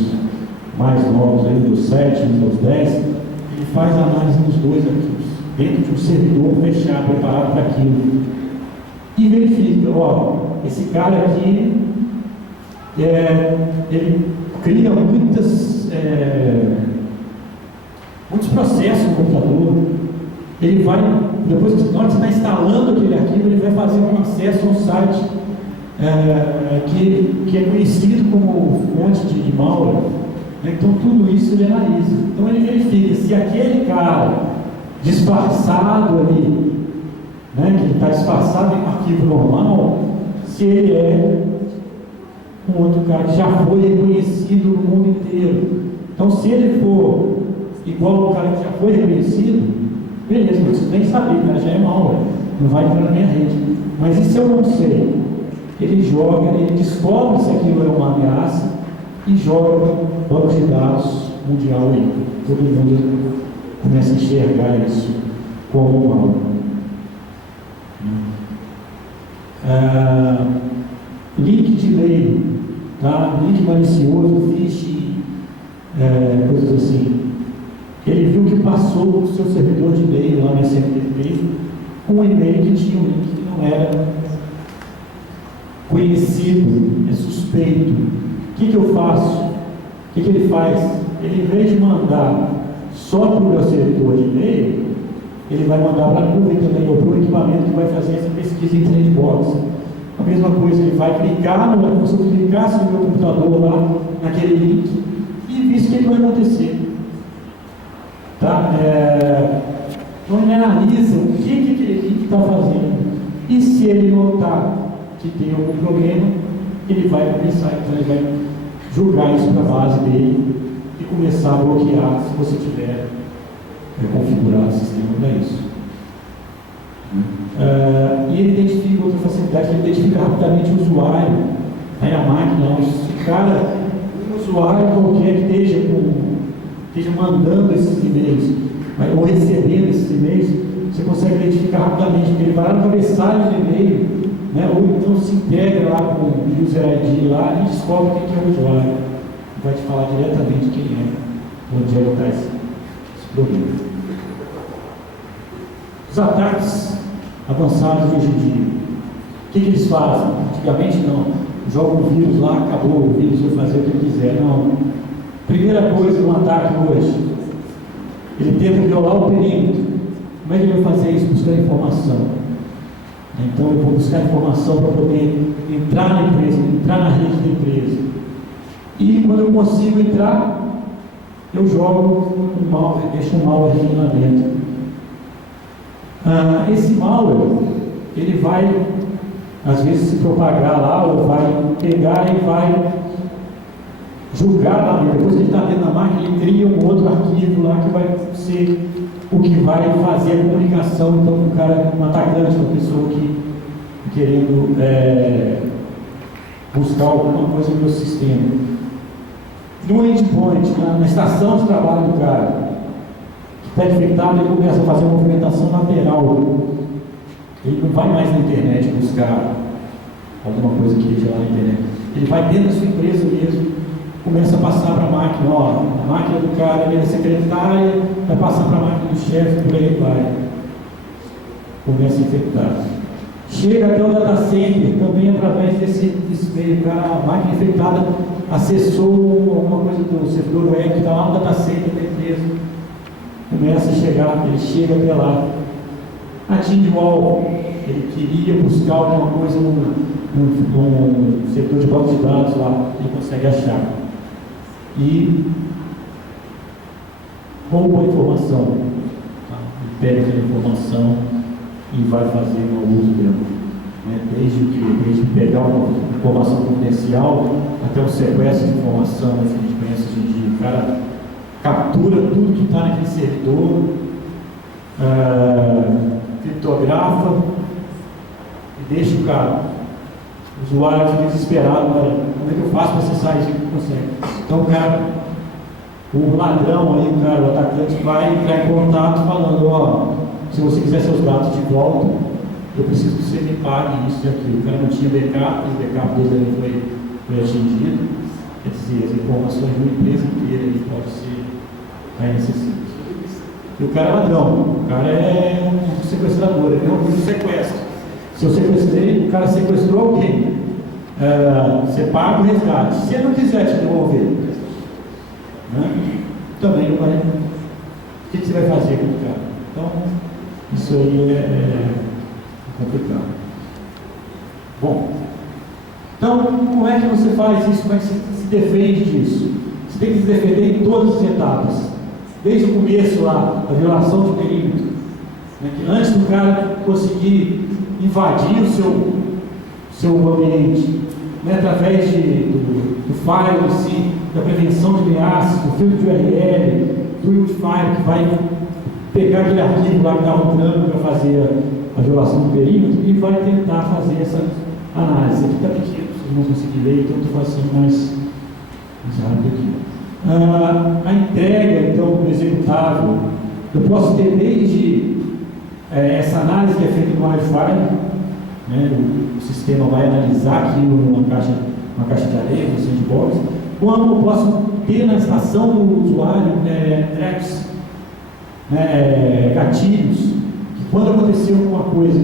mais novos, Windows 7, Windows 10, ele faz a análise nos dois arquivos, dentro de um servidor fechado, preparado para aquilo, e verifica, esse cara aqui, ele cria muitos processos no computador, ele vai, depois que você está instalando aquele arquivo, ele vai fazer um acesso a um site que é conhecido como fonte de malware. Então tudo isso ele analisa. Então ele verifica se aquele cara disfarçado ali, né, que ele está disfarçado em um arquivo normal, se ele é um outro cara que já foi reconhecido no mundo inteiro. Então se ele for igual ao cara que já foi reconhecido, beleza, não preciso nem saber, o cara já é malware, não vai entrar na minha rede. Mas e se eu não sei? Ele joga, ele descobre se aquilo é uma ameaça e joga banco de dados mundial aí. Todo mundo começa a enxergar isso como mal. Link de e-mail, tá? Link malicioso, phishing, coisas assim. Ele viu que passou no seu servidor de e-mail lá no SMTP um e-mail que tinha um link que não era conhecido, é suspeito. O que eu faço? O que ele faz? Ele, em vez de mandar só para o meu servidor de e-mail, ele vai mandar para a nuvem também, ou para o equipamento que vai fazer essa pesquisa em sandbox. A mesma coisa, ele vai clicar, como se eu clicasse no meu computador lá, naquele link, e visto que ele vai acontecer. Tá? Então ele analisa o que aquele link está fazendo. E se ele notar que tem algum problema, ele vai começar, então ele vai jogar isso para a base dele e começar a bloquear se você tiver configurado o sistema para isso. E ele identifica outra facilidade, ele identifica rapidamente o usuário. Aí a máquina, se cara, um usuário qualquer que esteja mandando esses e-mails, ou recebendo esses e-mails, você consegue identificar rapidamente, porque ele vai lá no cabeçalho do e-mail, né, ou então se integra lá com o user ID lá e descobre quem é o usuário. Vai te falar diretamente quem é, onde é que está esse problema. Os ataques avançados de hoje em dia, o que eles fazem? Antigamente não, joga um vírus lá, acabou, o vírus vai fazer o que ele quiser. Não. Primeira coisa no ataque hoje, ele tenta violar o perímetro. Como é que ele vai fazer isso? Buscar informação. Então eu vou buscar informação para poder entrar na empresa, entrar na rede da empresa. E quando eu consigo entrar, eu jogo um malware, deixo um malware lá dentro. Esse malware, ele vai, às vezes, se propagar lá, ou vai pegar e vai julgar lá dentro. Depois que ele está dentro da máquina, ele cria um outro arquivo lá que vai ser o que vai fazer a comunicação, então, com o cara, um atacante, uma pessoa que querendo buscar alguma coisa no meu sistema. No endpoint, na estação de trabalho do cara, que está infectado, ele começa a fazer uma movimentação lateral. Ele não vai mais na internet buscar alguma coisa que esteja lá na internet. Ele vai dentro da sua empresa mesmo, começa a passar para a máquina, a máquina do cara, ele é secretária, vai passar para a máquina do chefe, por aí vai. Começa a infectar. Chega até o data center, também através desse meio, cara, a máquina infectada acessou alguma coisa do servidor web que está lá no data center da empresa. Começa a chegar, ele chega até lá, atinge o alvo, ele queria buscar alguma coisa no setor de banco de dados lá, ele consegue achar. E rouba a informação, tá? Ele pega a informação e vai fazer o uso dela, né? Desde pegar uma informação confidencial até o sequestro de informação, que a gente conhece hoje em dia. O cara captura tudo que está naquele servidor, criptografa e deixa o cara. O usuário fica desesperado, como é que eu faço para acessar isso? Não consegue. Então o cara, o ladrão aí, o atacante vai entrar em contato falando, se você quiser seus dados de volta, eu preciso que você me pague isso e aquilo. O cara não tinha backup, o backup dele foi atingido. Quer dizer, as informações de uma empresa inteira ele pode ser necessário. E o cara é ladrão, o cara é um sequestrador, ele é um sequestro. Se eu sequestrei, o cara sequestrou alguém, você paga o resgate. Se ele não quiser te devolver, né, também não vai. O que você vai fazer com o cara? Então, Isso aí é complicado. Bom, então, como é que você faz isso? Como é que se defende disso? Você tem que se defender em todas as etapas. Desde o começo lá, da violação de perímetro, né, que antes do cara conseguir invadir o seu ambiente, né, através do firewall em si, da prevenção de ameaças, do filtro de URL, do Wildfire, que vai pegar aquele arquivo lá que dá um trampo para fazer a violação do perímetro e vai tentar fazer essa análise. Aqui está pequeno, vocês não vão conseguir ler, então estou fazendo mais rápido aqui. A entrega, então, do executável, eu posso ter desde essa análise que é feita no Wi-Fi, né, o sistema vai analisar aquilo numa caixa de areia, no sandbox, como eu posso ter na estação do usuário traps, gatilhos, que quando acontecer alguma coisa,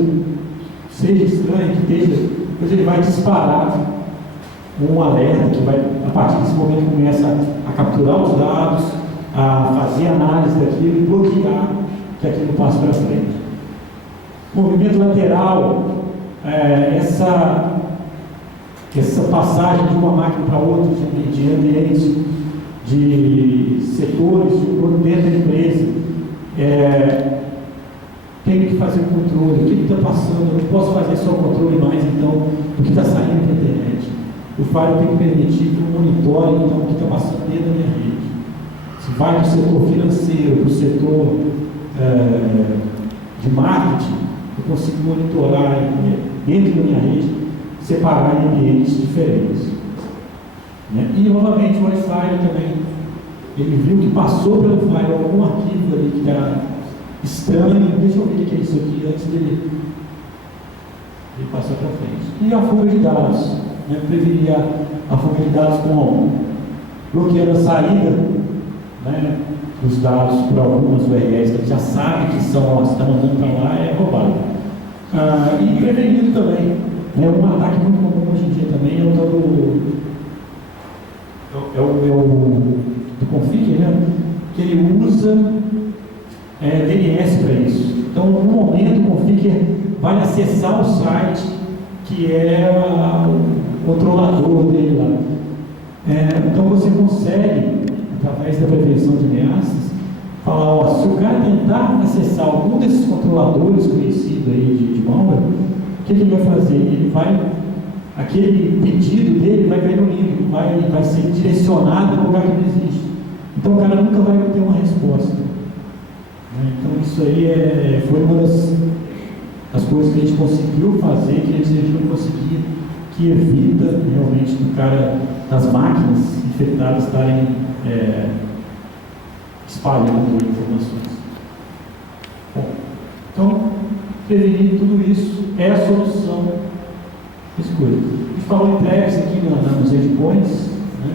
seja estranha, que esteja, depois ele vai disparar um alerta que vai, a partir desse momento, começa a capturar os dados, a fazer análise daquilo e bloquear que aquilo passe para frente. Movimento lateral, essa passagem de uma máquina para outra, de ambientes, de setores, dentro da empresa, tenho que fazer o controle, o que está passando, eu não posso fazer só o controle mais, então, do que está saindo da internet. O firewall tem que permitir que eu monitore, então, o que está passando dentro da minha rede. Se vai do setor financeiro, para o setor de marketing, eu consigo monitorar dentro da minha rede, separar em ambientes diferentes. Né? E, novamente, o Wi-Fi também, ele viu que passou pelo firewall algum arquivo ali que está estranho, deixa eu ver o que é isso aqui antes dele passar para frente. E a fuga de dados, né? Prevenir a fuga de dados com bloqueando a saída, né, dos dados para algumas URLs que a gente já sabe que estão mandando para lá, é roubado. E prevenindo também, né, um ataque muito comum hoje em dia também é o tal do config, né, que ele usa DNS para isso. Então, no momento, o configger vai acessar o site que é o controlador dele lá. Então, você consegue, através da prevenção de ameaças, falar, se o cara tentar acessar algum desses controladores conhecidos aí de malware, o que ele vai fazer? Aquele pedido dele vai cair no limbo, vai ser direcionado para um lugar que não existe. Então, o cara nunca vai ter uma resposta. Então, isso aí foi uma das coisas que a gente conseguiu fazer, que a gente não conseguia, que evita realmente das máquinas infectadas estarem espalhando informações. Bom, então, prevenir tudo isso é a solução desse coisa. A gente falou em traps aqui nos endpoints, né?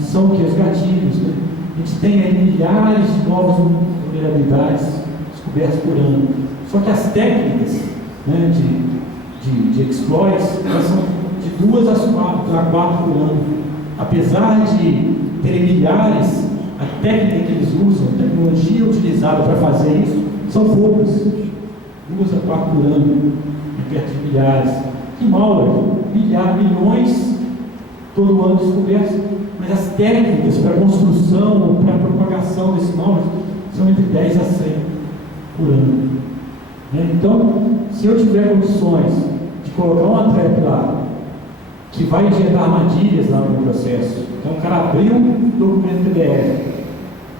São o que? Os gatilhos, né? A gente tem aí milhares de novas vulnerabilidades descobertas por ano. Só que as técnicas, né, de exploits, elas são de 2 a 4 por ano. Apesar de terem milhares, a técnica que eles usam, a tecnologia utilizada para fazer isso, são poucas. 2 a 4 por ano, perto de milhares. E malware, milhões todo ano descobertos. Mas as técnicas para construção ou para propagação desse malware são entre 10 a 100 por ano. Então, se eu tiver condições de colocar uma trap lá, que vai injetar armadilhas lá no processo, então o cara abriu um documento PDF,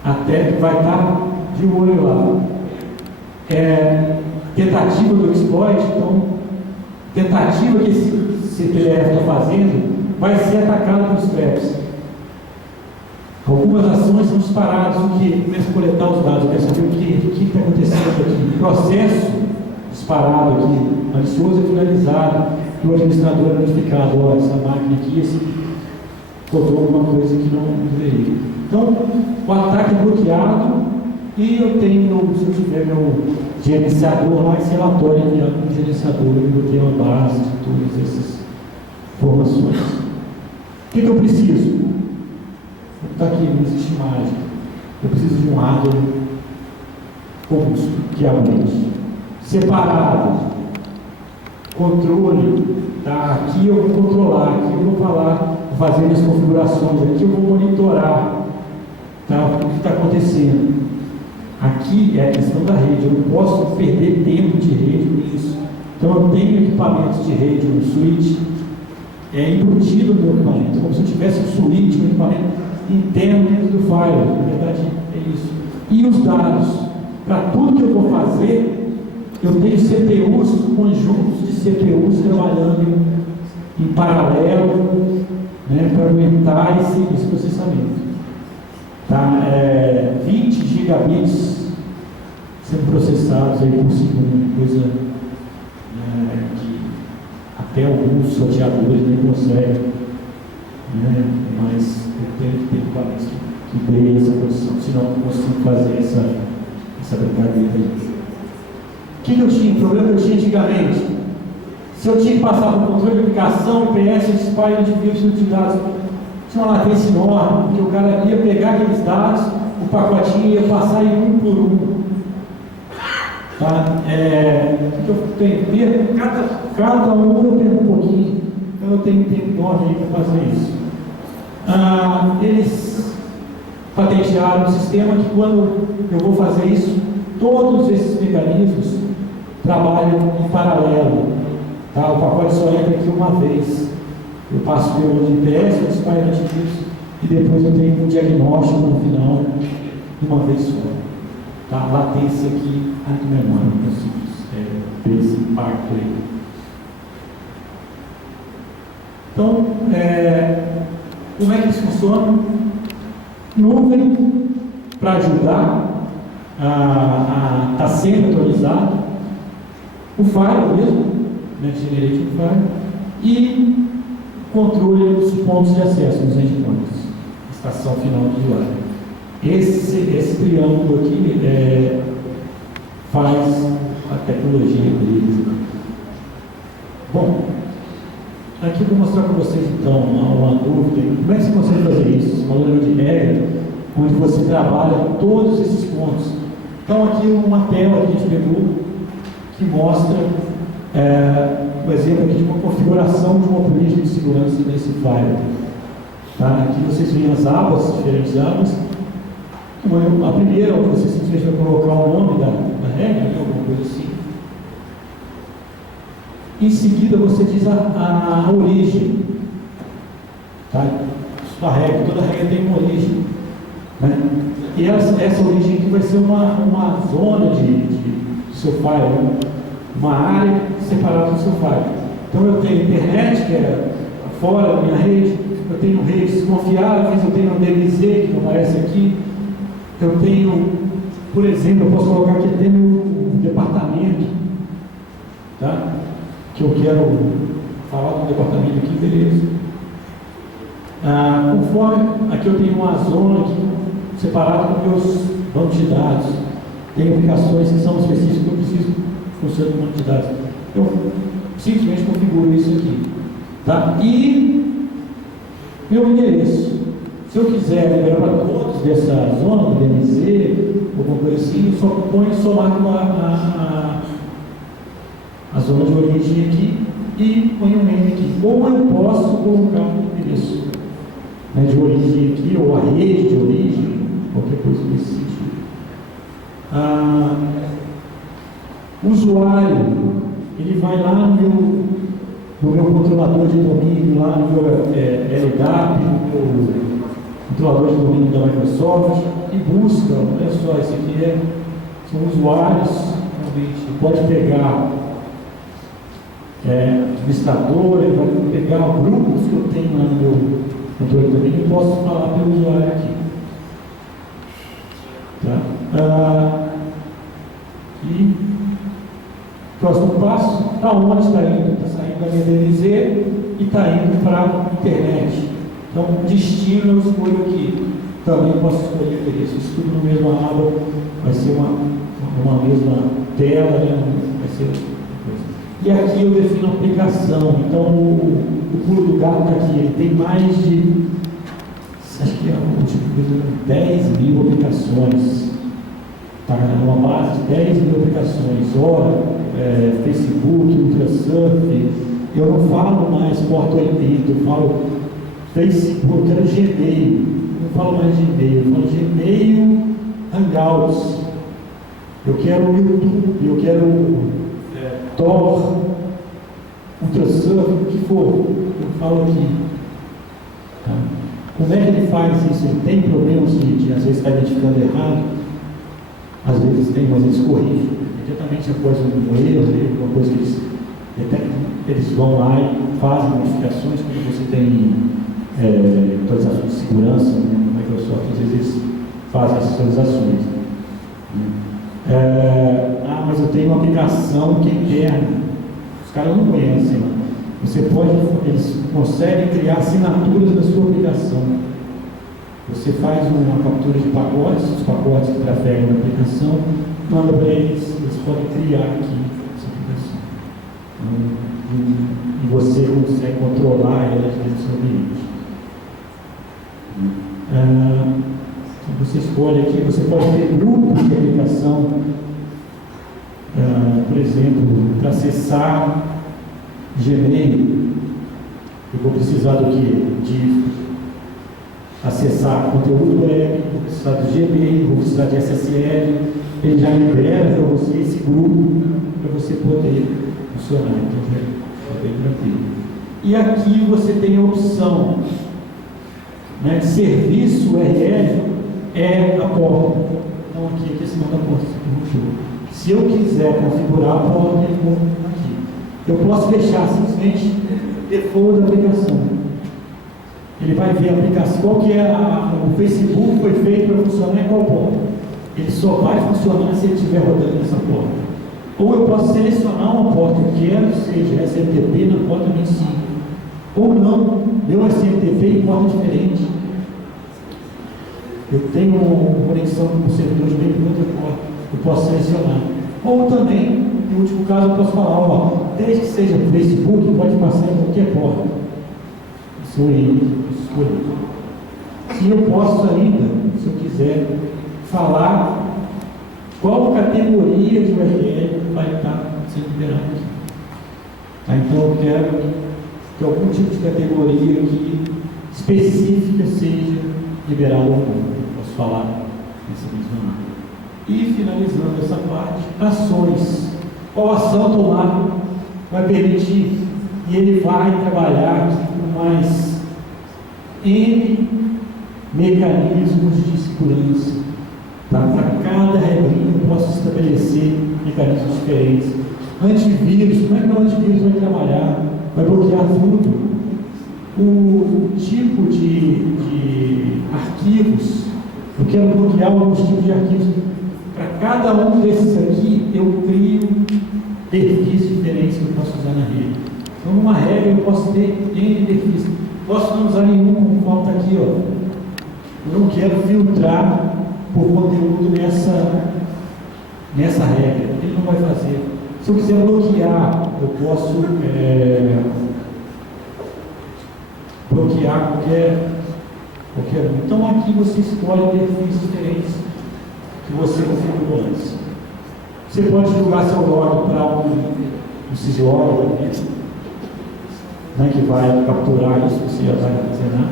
a trap vai estar de olho lá. Tentativa do exploit, então, tentativa que esse PDF está fazendo, vai ser atacado pelos traps. Algumas ações são disparadas, o que começa a coletar os dados, eu quero saber o que está acontecendo aqui. O processo disparado aqui, malicioso e finalizado, e o administrador é notificado, olha, essa máquina aqui, botou alguma coisa que não deveria. Então, o ataque é bloqueado e eu tenho, se eu tiver meu gerenciador lá, esse relatório enviado para o gerenciador, eu tenho uma base de todas essas informações. O que eu preciso? Está aqui, não existe mágica. Eu preciso de um hardware que é a rede. Separado, controle, tá? Aqui eu vou controlar, aqui eu vou falar, vou fazer minhas configurações, aqui eu vou monitorar, tá? O que está acontecendo. Aqui é a questão da rede, eu não posso perder tempo de rede nisso. Então eu tenho equipamentos de rede no switch, embutido no meu equipamento, como se eu tivesse um switch, um equipamento interno dentro do firewall, na verdade é isso. E os dados, para tudo que eu vou fazer, eu tenho CPUs, conjuntos de CPUs trabalhando em paralelo, né, para aumentar esse processamento. Tá? 20 gigabits sendo processados aí por segundo, coisa que até alguns sorteadores nem conseguem, né? Mas eu tenho que ter equipamentos que dê essa condição, senão não consigo fazer essa brincadeira aí. O que eu tinha? O problema que eu tinha antigamente, se eu tinha que passar por controle de aplicação, IPS, SPY, antivírus de dados, tinha uma latência enorme, que o cara ia pegar aqueles dados, o pacotinho ia passar em um por um. Tá? O que eu tenho que ver? Cada um eu tenho um pouquinho, então eu tenho tempo enorme aí para fazer isso. Eles patentearam um sistema que, quando eu vou fazer isso, todos esses mecanismos trabalham em paralelo. Tá? O pacote só entra aqui uma vez. Eu passo pelo IPS, o SPY antivírus, e depois eu tenho um diagnóstico no final, de uma vez só. Tá? A latência aqui é muito menor, não consigo ter esse impacto aí. Então, como é que isso funciona? Nuvem para ajudar a estar sempre atualizado, o firewall mesmo, Next Generation Firewall, e controle dos pontos de acesso nos endpoints, estação final do usuário. Esse triângulo aqui faz a tecnologia deles. Bom, aqui eu vou mostrar para vocês então uma dúvida. Como é que você consegue fazer isso? Uma maneira de regra, onde você trabalha todos esses pontos. Então aqui uma tela que a gente pegou, que mostra um exemplo aqui de uma configuração de uma política de segurança nesse firewall. Tá? Aqui vocês veem as abas, diferentes abas. A primeira, você simplesmente vai colocar o nome da regra, né, alguma coisa assim. Em seguida você diz a origem. Tá? Sua regra, toda regra tem uma origem. Né? E essa origem aqui vai ser uma zona do seu firewall, uma área separada do seu firewall. Então eu tenho internet, que é fora da minha rede, eu tenho redes confiáveis, eu tenho um DMZ, que aparece aqui, eu tenho, por exemplo, eu posso colocar aqui até meu departamento, tá? Que eu quero falar do departamento aqui, beleza. Conforme, aqui eu tenho uma zona aqui separada com meus bancos de dados. Tem aplicações que são específicas que eu preciso funcionar com banco de dados. Eu simplesmente configuro isso aqui. Tá? E meu endereço. Se eu quiser liberar para todos dessa zona, do DMZ, alguma coisa assim, eu só ponho somar com a zona de origem aqui e ponho um N aqui. Ou eu posso colocar um endereço, né, de origem aqui, ou a rede de origem, qualquer coisa desse sentido. O usuário, ele vai lá no meu controlador de domínio, lá no meu LDAP, no meu controlador de domínio da Microsoft, e busca, olha só, isso aqui são usuários, realmente, pode pegar administrador, ele vai pegar grupos que eu tenho lá no meu controle de domínio e posso falar pelo usuário aqui. Tá? E próximo passo, para onde está indo? Está saindo da minha DMZ e está indo para a internet. Então, destino eu escolho aqui. Também posso escolher o endereço. Isso tudo no mesmo aba, vai ser uma mesma tela, né? Vai ser coisa. E aqui eu defino a aplicação. Então, o pulo do gato está aqui. Ele tem mais de, acho que é 10 mil aplicações. Está numa base de 10 mil aplicações, ora, Facebook, Ultrasurf. Eu não falo mais Porta 80, eu falo Facebook, eu quero Gmail, não falo mais Gmail, eu falo Gmail Hangouts, eu quero YouTube, eu quero Tor, Ultrasurf, o que for, eu falo aqui. Tá? Como é que ele faz isso? Ele tem problemas de às vezes está identificando errado, às vezes tem, mas eles corrigem imediatamente após um erro, uma coisa que eles detectam, eles vão lá e fazem modificações. Quando você tem atualizações de segurança no Microsoft, às vezes eles fazem essas atualizações. Mas eu tenho uma aplicação que é interna, os caras não conhecem. Eles conseguem criar assinaturas na sua aplicação. Você faz uma captura de pacotes, os pacotes que trafegam na aplicação, manda para eles podem criar aqui essa aplicação. E você consegue controlar ela dentro do seu ambiente. Você escolhe aqui, você pode ter grupos de aplicação, por exemplo, para acessar Gmail, eu vou precisar do quê? De acessar conteúdo web, vou precisar do Gmail, vou precisar de SSL, ele já libera para você esse grupo para você poder funcionar. Então é bem tranquilo. E aqui você tem a opção, né, de serviço URL é a porta. Então aqui é cima da porta. Se eu quiser configurar a porta, eu vou aqui. Eu posso deixar simplesmente default da aplicação. Ele vai ver a aplicação, qual que é o Facebook foi feito para funcionar em qual porta. Ele só vai funcionar se ele estiver rodando nessa porta. Ou eu posso selecionar uma porta que eu quero, seja SMTP na porta 25. Ou não, meu SMTP em porta diferente. Eu tenho uma conexão com o servidor de meio outra porta, eu posso selecionar. Ou também, no último caso, eu posso falar, desde que seja Facebook, pode passar em qualquer porta. Sou eu, escolhi. E eu posso ainda, se eu quiser, falar qual categoria de URL vai estar sendo liberado aqui. Tá? Então eu quero que algum tipo de categoria aqui específica seja liberada ou não. Posso falar nessa mesma área. E finalizando essa parte, ações. Qual ação tomada vai permitir? E ele vai trabalhar aqui com mais N mecanismos de segurança. Para cada regrinha eu posso estabelecer mecanismos diferentes. Antivírus, como é que o antivírus vai trabalhar? Vai bloquear tudo. O tipo de arquivos, eu quero bloquear alguns tipos de arquivos. Para cada um desses aqui, eu crio perfis diferentes que eu posso usar na rede. Então, numa regra, eu posso ter N perfis. Posso não usar nenhum, como falta aqui, ó. Eu não quero filtrar por conteúdo nessa regra. Ele não vai fazer. Se eu quiser bloquear, eu posso bloquear qualquer um. Então, aqui você escolhe perfis diferentes que você configurou antes. Você pode jogar seu log para um syslog, né, que vai capturar isso, você já vai armazenar.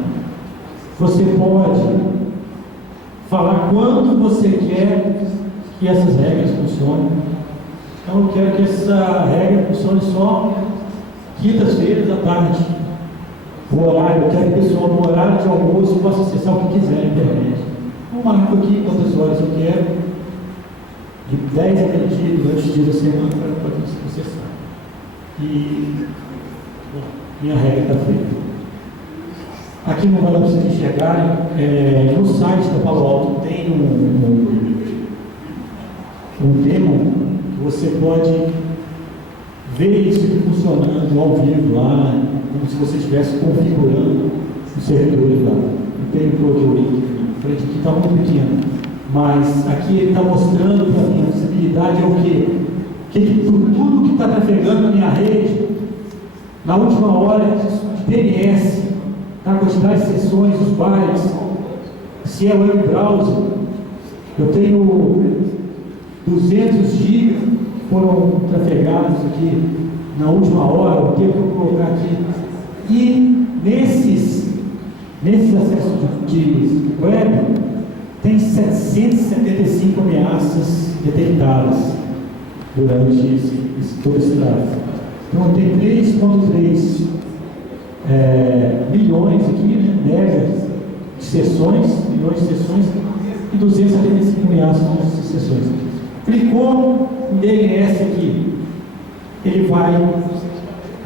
Você pode falar quando você quer que essas regras funcionem. Então, eu quero que essa regra funcione só quintas-feiras à tarde. O horário, eu quero que o pessoal no horário de almoço possa acessar o que quiser na internet. Eu marco aqui quantas horas eu quero, de 10 a meio-dia, durante os dias da semana, para acessar. E minha regra está feita. Aqui não vai dar para vocês enxergarem, no site da Palo Alto tem um demo que você pode ver isso funcionando ao vivo lá, como se você estivesse configurando os servidores lá. Eu tenho o link na frente aqui, está muito pequeno, mas aqui ele está mostrando para mim a visibilidade é o quê? Tudo que está trafegando na minha rede, na última hora de DNS, a quantidade de sessões, os bytes, se é web browser, eu tenho 200 GB foram trafegados aqui na última hora, o tempo que eu vou colocar aqui. E nesses acessos de web, tem 775 ameaças detectadas durante todo esse tráfego. Então tem 3,3 milhões aqui, né, megas de sessões, milhões de sessões, e 275 ameaças nessas sessões. Clicou em DNS aqui, ele vai,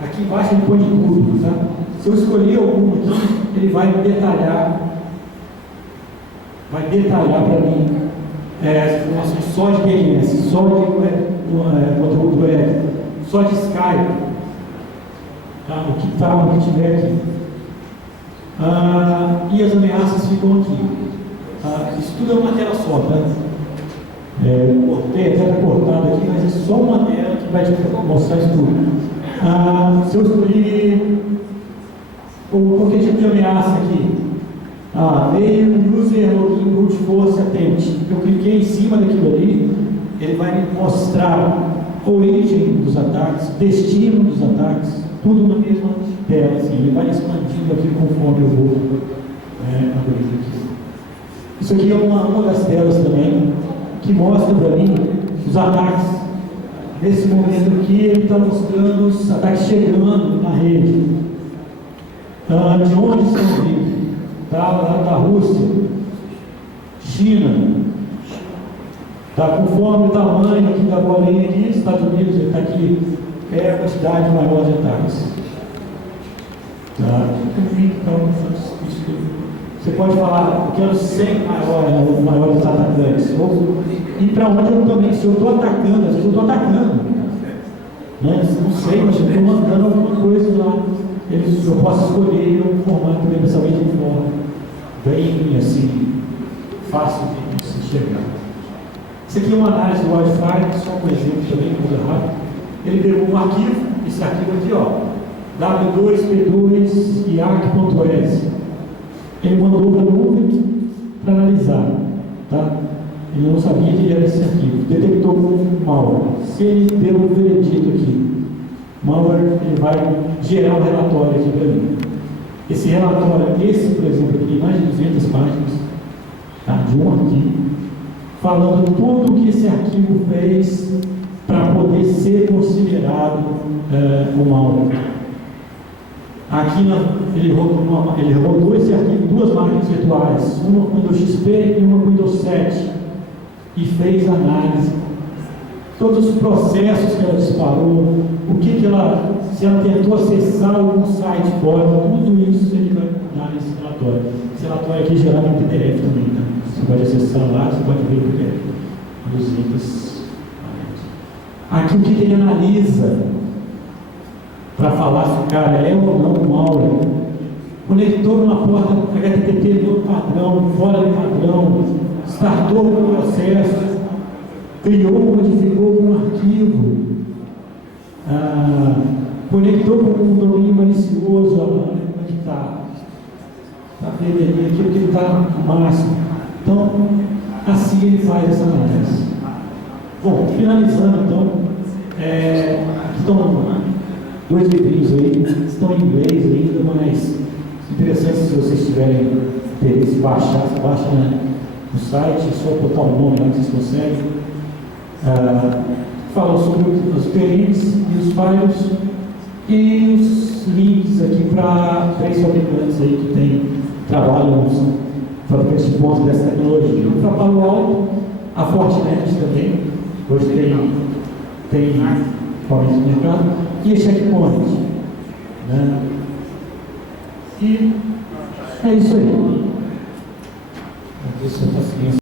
aqui embaixo ele põe de tudo, tá? Se eu escolher algum aqui, ele vai detalhar para mim as informações só de DNS, só de conteúdo web, só de Skype, tá? O que tiver aqui. E as ameaças ficam aqui. Isso tudo é uma tela só, tá? Cortei, até está cortado aqui, mas é só uma tela que vai te mostrar isso tudo. Se eu escolher qualquer tipo de ameaça aqui, veio user login brute force attempt, eu cliquei em cima daquilo ali, ele vai me mostrar a origem dos ataques, destino dos ataques, tudo na mesma tela, assim, ele vai expandindo aqui conforme eu vou abrindo aqui. Isso aqui é uma das telas também, que mostra para mim os ataques. Nesse momento aqui, ele está mostrando os ataques chegando na rede. De onde estão vindo? Da Rússia, China. Conforme o tamanho aqui da bolinha aqui, Estados Unidos, ele está aqui, a quantidade maior de ataques. Então, você pode falar, eu quero 100 maiores atacantes. E para onde eu também, se eu estou atacando, às vezes eu estou atacando. Né? Não sei, mas eu estou mandando alguma coisa lá. Eu posso escolher um formato bem pensamento de forma bem assim, fácil de se enxergar. Isso aqui é uma análise do Wi-Fi, só um exemplo também, coisa rápida. Ele pegou um arquivo, esse arquivo aqui, w2p2 iac.es. Ele mandou para a nuvem para analisar, tá? Ele não sabia que era esse arquivo. Detectou um malware. Se ele deu um veredito aqui, malware, ele vai gerar um relatório aqui para mim. Esse relatório, por exemplo, aqui tem mais de 200 páginas, tá? De um arquivo, falando tudo o que esse arquivo fez para poder ser considerado um malware. Aqui ele rodou esse arquivo em duas máquinas virtuais, uma com Windows XP e uma com Windows 7, e fez análise. Todos os processos que ela disparou, se ela tentou acessar algum site fora, tudo isso ele vai dar nesse relatório. Esse relatório aqui é gerado em PDF também, né? Você pode acessar lá, você pode ver o PDF. 200. Aqui o que ele analisa para falar se o cara é ou não um malware. Conectou numa porta HTTP no padrão, fora do padrão, startou o processo, criou, modificou um arquivo, conectou com um domínio malicioso, como é que está? Está vendo ali, aquilo que ele está no máximo. Então, assim ele faz essa análise. Bom, finalizando então, estão 2 livrinhos aí, estão em inglês ainda, mas interessante se vocês tiverem interesse, baixar, você baixa no site, é só botar o nome lá que vocês conseguem. Falam sobre os prints e os files e os links aqui para 3 fabricantes aí que trabalham, são fabricantes de pontos dessa tecnologia. Para Palo Alto, a Fortinet também, hoje tem formas de mercado, e a Checkpoint, né? E é isso aí. Vamos ver se eu